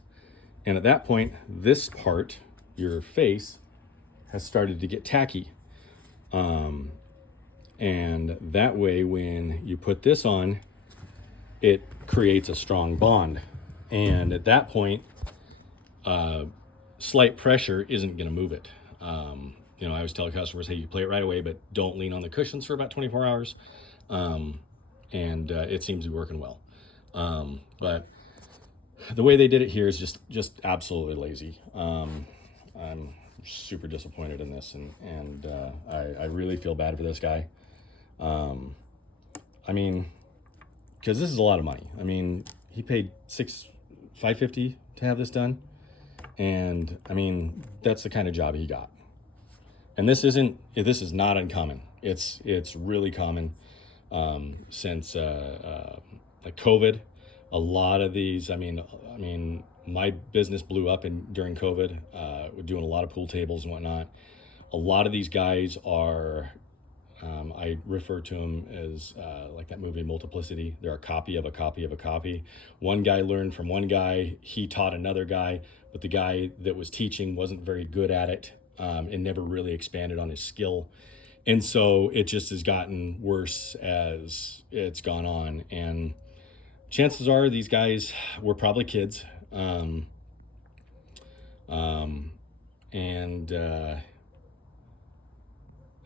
And at that point, this part, your face, has started to get tacky. And that way, when you put this on, it creates a strong bond. And at that point, slight pressure isn't going to move it. You know, I always tell customers, hey, you play it right away, but don't lean on the cushions for about 24 hours. It seems to be working well. But the way they did it here is just absolutely lazy. I'm super disappointed in this, and I really feel bad for this guy. I mean, because this is a lot of money. I mean, he paid $550 to have this done, and I mean, that's the kind of job he got. And this is not uncommon. It's really common since like COVID. A lot of these, I mean, my business blew up during COVID. We're doing a lot of pool tables and whatnot. A lot of these guys are, I refer to them as like that movie Multiplicity. They're a copy of a copy of a copy. One guy learned from one guy. He taught another guy, but the guy that was teaching wasn't very good at it and never really expanded on his skill. And so it just has gotten worse as it's gone on. And chances are these guys were probably kids.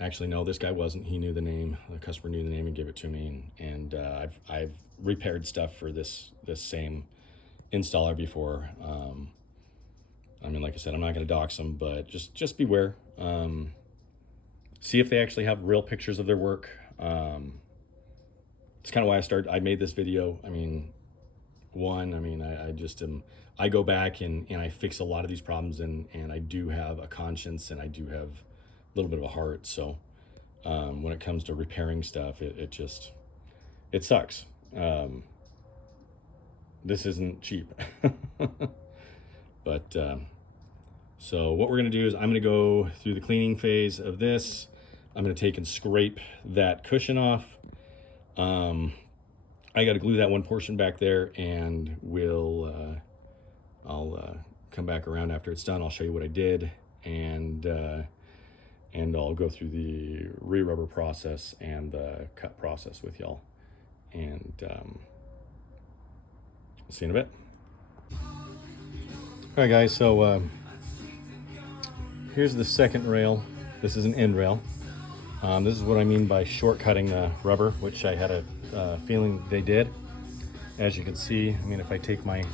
Actually, no, this guy wasn't. He knew the name. The customer knew the name and gave it to me. And I've repaired stuff for this same installer before. I mean, like I said, I'm not going to dox them, but just beware. See if they actually have real pictures of their work. It's kind of why I made this video. I mean, I go back and I fix a lot of these problems, and I do have a conscience, and I do have a little bit of a heart. So when it comes to repairing stuff, it sucks. This isn't cheap. But so what we're going to do is I'm going to go through the cleaning phase of this. I'm going to take and scrape that cushion off. I got to glue that one portion back there, and I'll come back around after it's done. I'll show you what I did, and I'll go through the re-rubber process and the cut process with y'all. And see you in a bit. All right, guys, so here's the second rail. This is an end rail. This is what I mean by shortcutting the rubber, which I had a feeling they did. As you can see, I mean, if I take my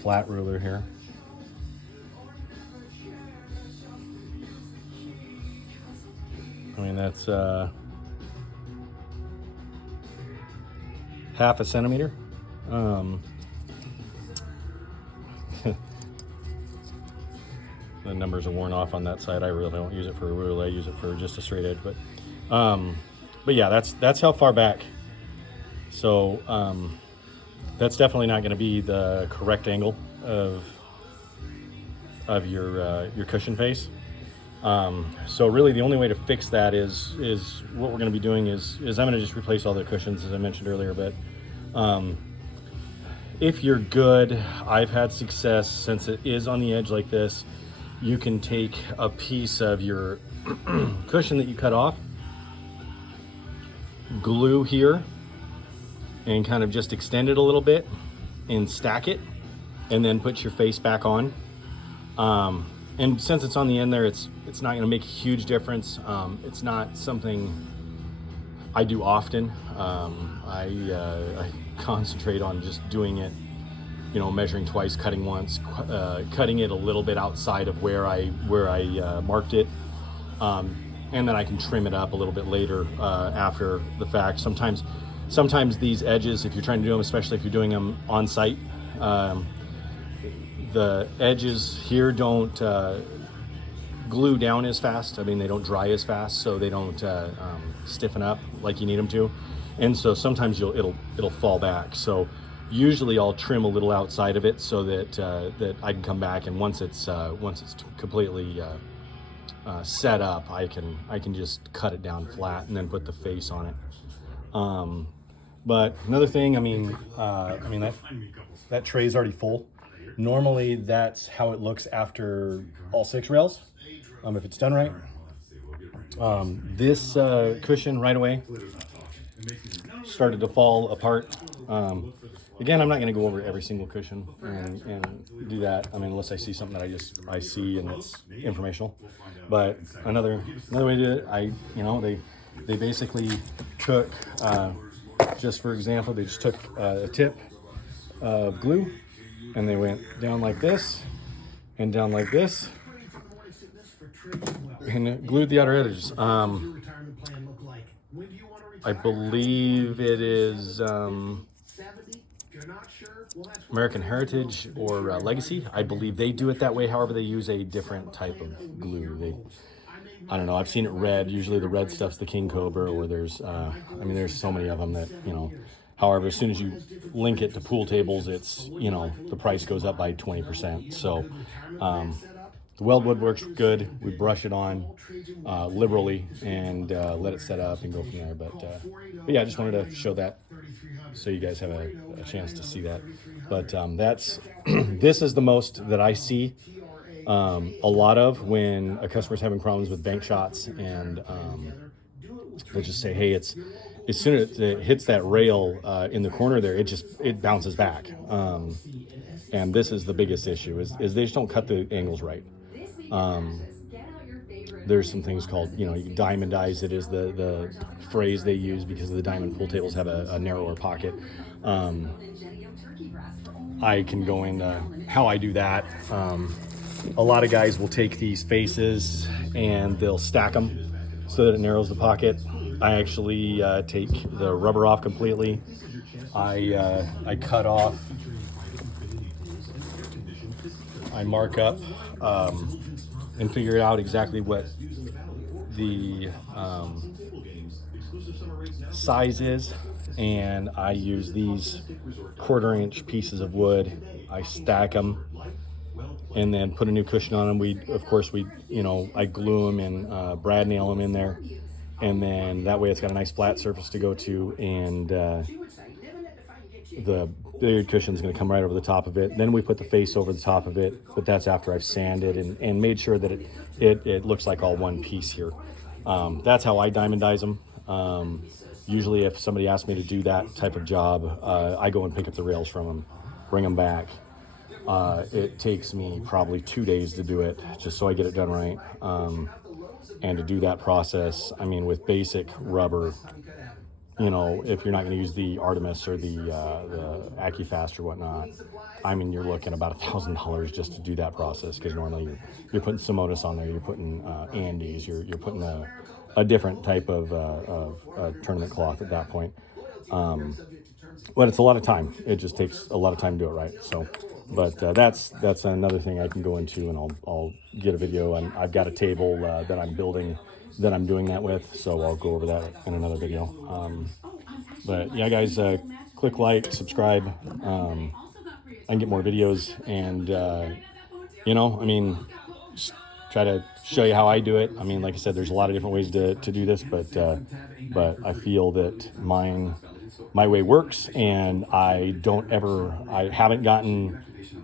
flat ruler here, I mean, that's half a centimeter. The numbers are worn off on that side. I really don't use it for a ruler. I use it for just a straight edge. But yeah, that's how far back. So that's definitely not going to be the correct angle of your cushion face. So really, the only way to fix that is what we're going to be doing is I'm going to just replace all the cushions, as I mentioned earlier. But if you're good, I've had success since it is on the edge like this. You can take a piece of your cushion that you cut off, glue here, and kind of just extend it a little bit and stack it, and then put your face back on. And since it's on the end there, it's not going to make a huge difference. It's not something I do often. I concentrate on just doing it, you know, measuring twice, cutting once, cutting it a little bit outside of where I marked it, and then I can trim it up a little bit later after the fact. Sometimes these edges, if you're trying to do them, especially if you're doing them on site, the edges here don't glue down as fast. I mean, they don't dry as fast, so they don't stiffen up like you need them to, and so sometimes it'll fall back. So usually I'll trim a little outside of it so that I can come back, and once it's completely set up, I can just cut it down flat and then put the face on it. But another thing, I mean that tray's already full. Normally that's how it looks after all 6 rails, if it's done right. This cushion right away started to fall apart. Again, I'm not going to go over every single cushion and do that. I mean, unless I see something that I see and it's informational. But another way to do it, they basically took, just for example, they just took a tip of glue and they went down like this and down like this and glued the outer edges. I believe it is American Heritage or Legacy. I believe they do it that way. However, they use a different type of glue. I don't know. I've seen it red. Usually the red stuff's the King Cobra, or there's so many of them that, however, as soon as you link it to pool tables, it's, the price goes up by 20%. So, the weldwood works good. We brush it on liberally and let it set up and go from there. But yeah, I just wanted to show that so you guys have a chance to see that. But that's this is the most that I see a lot of when a customer's having problems with bank shots, and they'll just say, hey, it's as soon as it hits that rail in the corner there, it bounces back. And this is the biggest issue is they just don't cut the angles right. There's some things called, you diamondize it is the phrase they use because the diamond pool tables have a narrower pocket. I can go into how I do that. A lot of guys will take these faces and they'll stack them so that it narrows the pocket. I actually take the rubber off completely. I cut off, I mark up, and figure out exactly what the size is, and I use these 1/4-inch pieces of wood. I stack them and then put a new cushion on them. I glue them and brad nail them in there, and then that way it's got a nice flat surface to go to, and the billiard cushion is going to come right over the top of it. Then we put the face over the top of it, but that's after I've sanded and made sure that it looks like all one piece here. That's how I diamondize them. Usually if somebody asks me to do that type of job, I go and pick up the rails from them, bring them back. It takes me probably 2 days to do it, just so I get it done right. And to do that process, with basic rubber, if you're not going to use the Artemis or the AccuFast or whatnot, you're looking about $1,000 just to do that process, because normally you're putting Simonis on there, you're putting Andes, you're putting a different type of tournament cloth at that point. But it's a lot of time. It just takes a lot of time to do it right. So, but that's another thing I can go into, and I'll get a video. And I've got a table that I'm building that I'm doing that with, so I'll go over that in another video. But yeah, guys, click like, subscribe. I can get more videos, and just try to show you how I do it. Like I said, there's a lot of different ways to do this, but I feel that my way works, and I've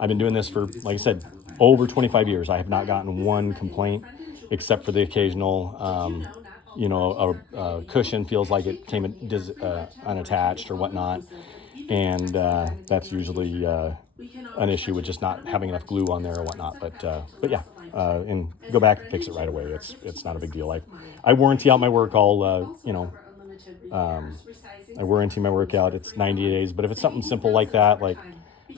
been doing this for, like I said, over 25 years. I have not gotten one complaint, except for the occasional, a cushion feels like it came unattached or whatnot. And that's usually an issue with just not having enough glue on there or whatnot. But yeah, and go back and fix it right away. It's not a big deal. I warranty out my work I warranty my work out. It's 90 days. But if it's something simple like that, like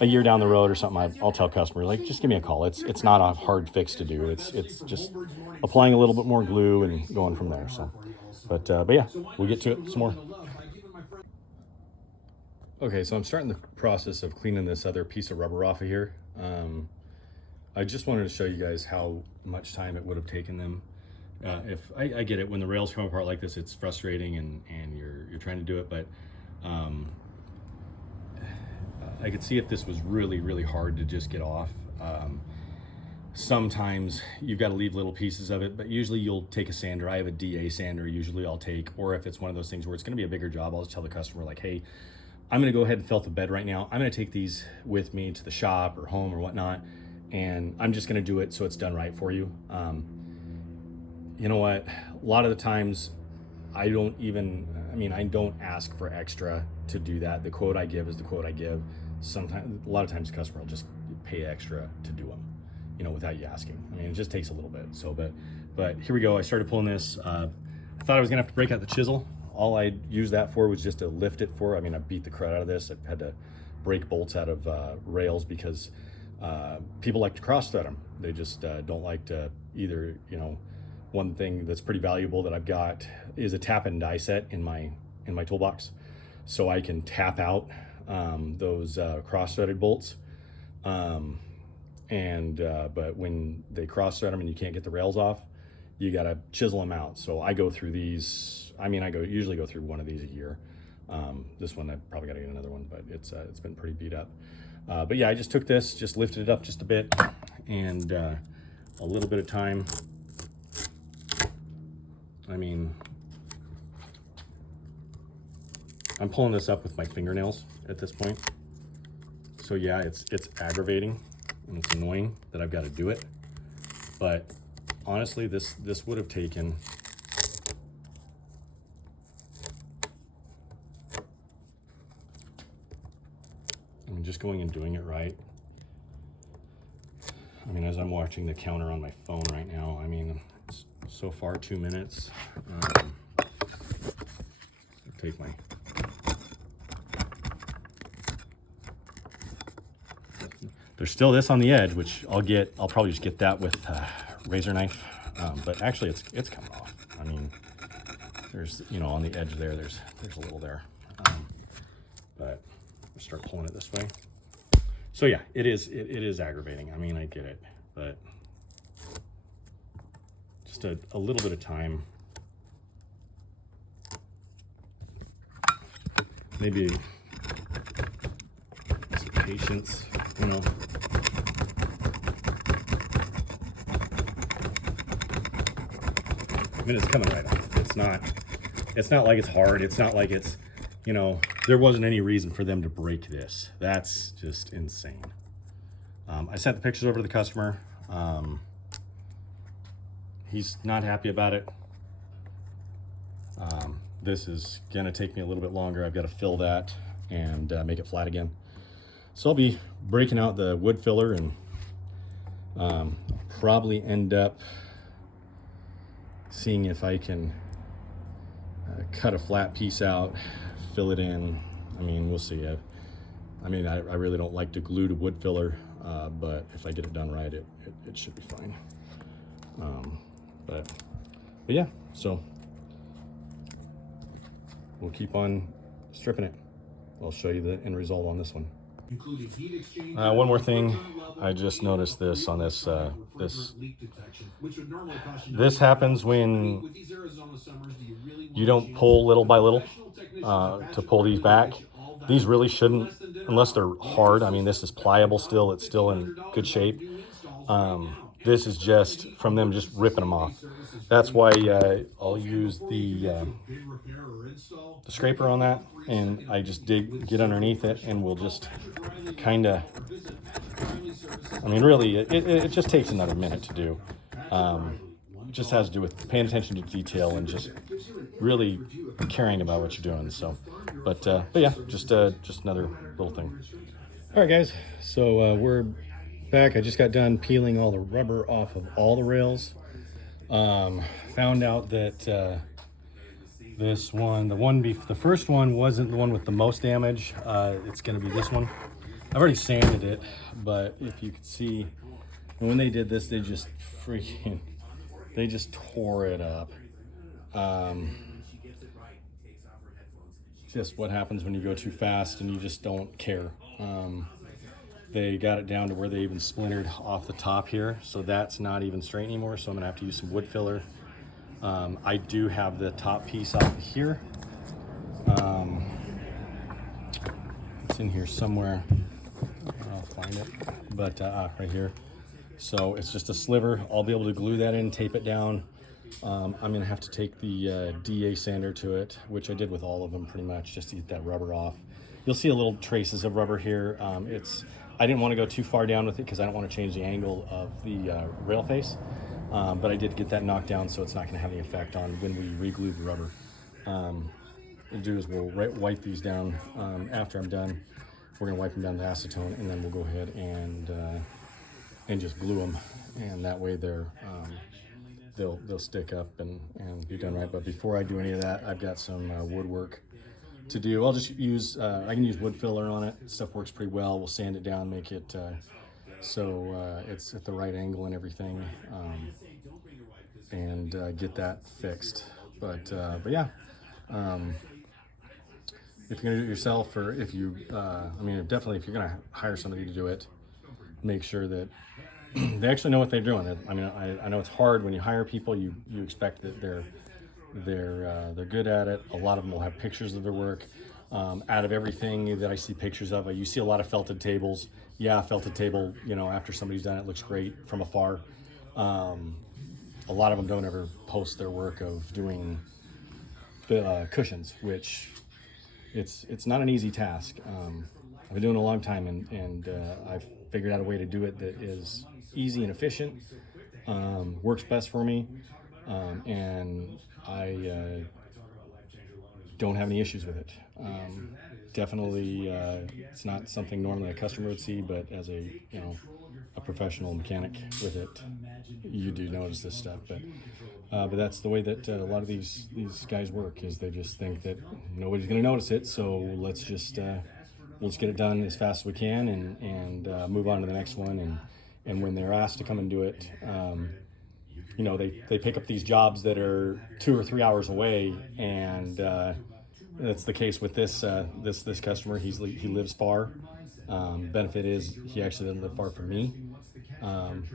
a year down the road or something, I'll tell customers, just give me a call. It's not a hard fix to do. It's just applying a little bit more glue and going from there. So, but yeah, we'll get to it some more. Okay, so I'm starting the process of cleaning this other piece of rubber off of here. I just wanted to show you guys how much time it would have taken them. If I get it, when the rails come apart like this, it's frustrating and you're trying to do it, but I could see if this was really, really hard to just get off. Sometimes you've got to leave little pieces of it, but usually you'll take a sander. I have a DA sander usually I'll take, or if it's one of those things where it's going to be a bigger job, I'll just tell the customer, hey, I'm going to go ahead and felt the bed right now. I'm going to take these with me to the shop or home or whatnot, and I'm just going to do it so it's done right for you. you know what? A lot of the times I don't ask for extra to do that. The quote I give is the quote I give. Sometimes, a lot of times the customer will just pay extra to do them, you know, without you asking. I mean, it just takes a little bit. So, but here we go. I started pulling this. I thought I was gonna have to break out the chisel. All I used that for was just to lift it for. I mean, I beat the crud out of this. I've had to break bolts out of rails because people like to cross thread them. They just don't like to either, you know. One thing that's pretty valuable that I've got is a tap and die set in my toolbox, so I can tap out those cross-threaded bolts. But when they cross-thread them and you can't get the rails off, you gotta chisel them out. So I go through these. I mean, usually go through one of these a year. This one I probably gotta get another one, but it's been pretty beat up. But yeah, I just took this, just lifted it up just a bit, and a little bit of time. I mean, I'm pulling this up with my fingernails at this point. So yeah, it's aggravating and it's annoying that I've got to do it. But honestly, this would have taken just going and doing it right. I mean, as I'm watching the counter on my phone right now, I mean, so far 2 minutes. Take my there's still this on the edge, which I'll probably just get that with razor knife, but actually it's coming off. I mean, there's, you know, on the edge there, there's a little there, but I'll start pulling it this way. So yeah, it is aggravating. I mean, I get it, but just a little bit of time, maybe some patience, you know. I mean, it's coming right off. It's not like it's hard. It's not like it's, you know, there wasn't any reason for them to break this. That's just insane. I sent the pictures over to the customer. He's not happy about it. This is gonna take me a little bit longer. I've got to fill that and make it flat again. So I'll be breaking out the wood filler and probably end up seeing if I can cut a flat piece out, fill it in. I mean, we'll see. I really don't like to glue to wood filler, but if I get it done right, it should be fine. But yeah, so we'll keep on stripping it. I'll show you the end result on this one. One more thing, I just noticed this on this. This happens when you don't pull little by little to pull these back. These really shouldn't, unless they're hard. I mean, this is pliable still. It's still in good shape. This is just from them just ripping them off. That's why I'll use the scraper on that, and I just get underneath it, and we'll just kind of, I mean, really, it just takes another minute to do. It just has to do with paying attention to detail and just really caring about what you're doing. So, but yeah, just another little thing. All right, guys. So we're back. I just got done peeling all the rubber off of all the rails. Found out that this one, the first one wasn't the one with the most damage. It's going to be this one. I've already sanded it, but if you could see, when they did this, they just tore it up. Just what happens when you go too fast and you just don't care. They got it down to where they even splintered off the top here, so that's not even straight anymore, so I'm gonna have to use some wood filler. I do have the top piece off of here. It's in here somewhere. I'll find it, but right here. So it's just a sliver. I'll be able to glue that in, tape it down. I'm gonna have to take the DA sander to it, which I did with all of them pretty much, just to get that rubber off. You'll see a little traces of rubber here. I didn't want to go too far down with it because I don't want to change the angle of the rail face. but I did get that knocked down, so it's not going to have any effect on when we re-glue the rubber. What we'll do is we'll wipe these down after I'm done. We're going to wipe them down with acetone, and then we'll go ahead and just glue them, and that way they'll stick up and be done right. But before I do any of that, I've got some woodwork to do. I'll just use I can use wood filler on it. Stuff works pretty well. We'll sand it down, make it so it's at the right angle and everything, and get that fixed. But yeah, if you're gonna do it yourself, or if you I mean, definitely if you're gonna hire somebody to do it, make sure that they actually know what they're doing. I mean, I know it's hard when you hire people. You expect that they're good at it. A lot of them will have pictures of their work. Out of everything that I see pictures of, you see a lot of felted tables. Yeah, felted table, you know, after somebody's done it, looks great from afar. A lot of them don't ever post their work of doing cushions, which it's not an easy task. I've been doing it a long time, and I've figured out a way to do it that is easy and efficient, works best for me, and I don't have any issues with it. Definitely, it's not something normally a customer would see, but as a professional mechanic with it, you do notice this stuff. But that's the way that a lot of these guys work. Is they just think that nobody's going to notice it, so let's just get it done as fast as we can and move on to the next one. And when they're asked to come and do it, they pick up these jobs that are 2 or 3 hours away, and that's the case with this customer. He lives far. Benefit is he actually doesn't live far from me,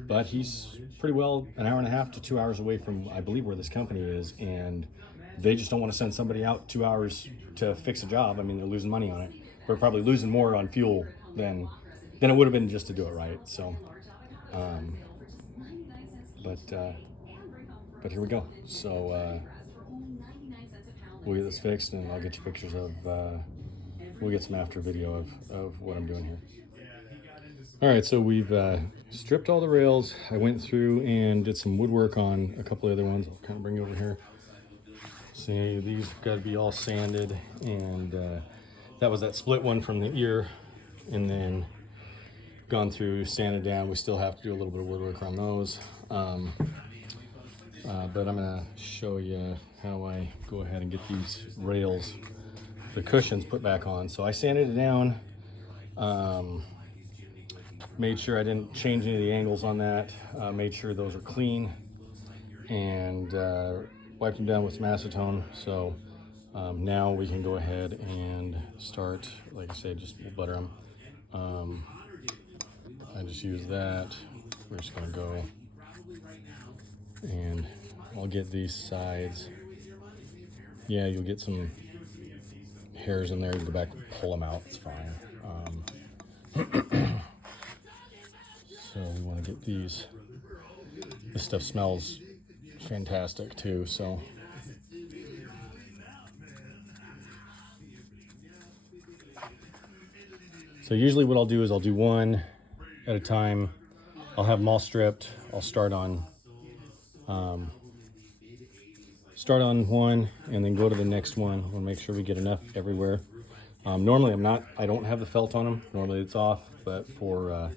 but he's pretty well an hour and a half to 2 hours away from, I believe, where this company is, and they just don't want to send somebody out 2 hours to fix a job. I mean, they're losing money on it. We're probably losing more on fuel than it would have been just to do it right. So, but here we go. So we'll get this fixed, and I'll get you pictures of. We'll get some after video of what I'm doing here. All right, so we've stripped all the rails. I went through and did some woodwork on a couple of other ones. I'll kind of bring you over here. See, these got to be all sanded, and that was that split one from the ear, and then gone through, sanded down. We still have to do a little bit of woodwork on those. But I'm gonna show you how I go ahead and get these rails, the cushions, put back on. So I sanded it down, made sure I didn't change any of the angles on that, made sure those are clean, and wiped them down with some acetone. So now we can go ahead and start, like I said, just butter them. I just use that. We're just gonna go, and I'll get these sides. Yeah, you'll get some hairs in there. You go back and pull them out, it's fine. So we want to get these. This stuff smells fantastic too, so usually what I'll do is I'll do one at a time. I'll have them all stripped. I'll start on one and then go to the next one. We'll make sure we get enough everywhere. Normally I don't have the felt on them. Normally it's off, but for I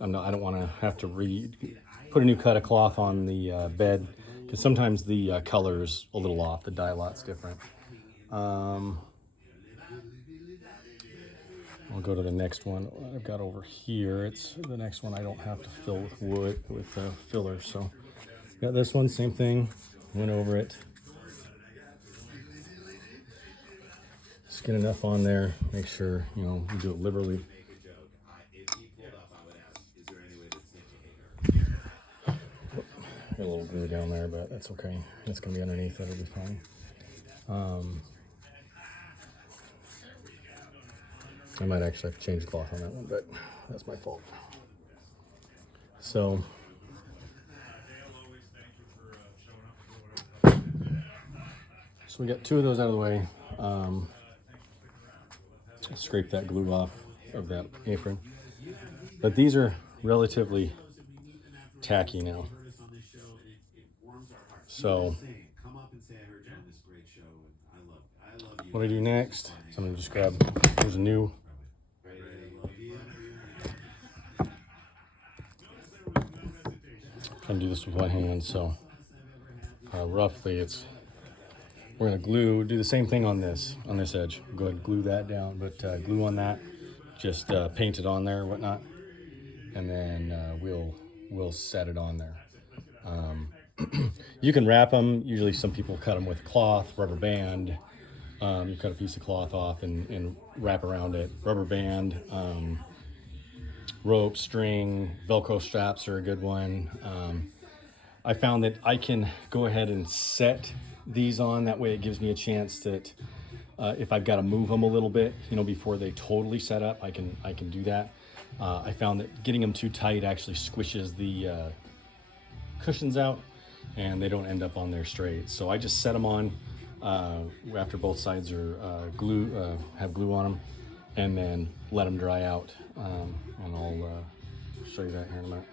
don't want to have to put a new cut of cloth on the bed, because sometimes the color's a little off. The dye lot's different. I'll go to the next one I've got over here. It's the next one I don't have to fill with wood, with filler. So got this one, same thing, went over it. Just get enough on there, make sure, we do it liberally. Got a little glue down there, but that's okay. It's gonna be underneath, that'll be fine. I might actually have to change the cloth on that one, but that's my fault. So we got two of those out of the way. Scrape that glue off of that apron. But these are relatively tacky now. So Come up and say I heard you on this great show, and I love you. what do I do next? So I'm gonna just grab, here's a new, Ray, I love you. trying to do this with one hand, so roughly we're gonna do the same thing on this edge. Go ahead and glue that down, but glue on that, just paint it on there and whatnot, and then we'll set it on there. You can wrap them. Usually some people cut them with cloth, rubber band. You cut a piece of cloth off and wrap around it. Rubber band, rope, string, Velcro straps are a good one. I found that I can go ahead and set these on. That way it gives me a chance that if I've got to move them a little bit, before they totally set up, I can do that. I found that getting them too tight actually squishes the cushions out, and they don't end up on there straight. So I just set them on after both sides are have glue on them, and then let them dry out. And I'll show you that here in a minute.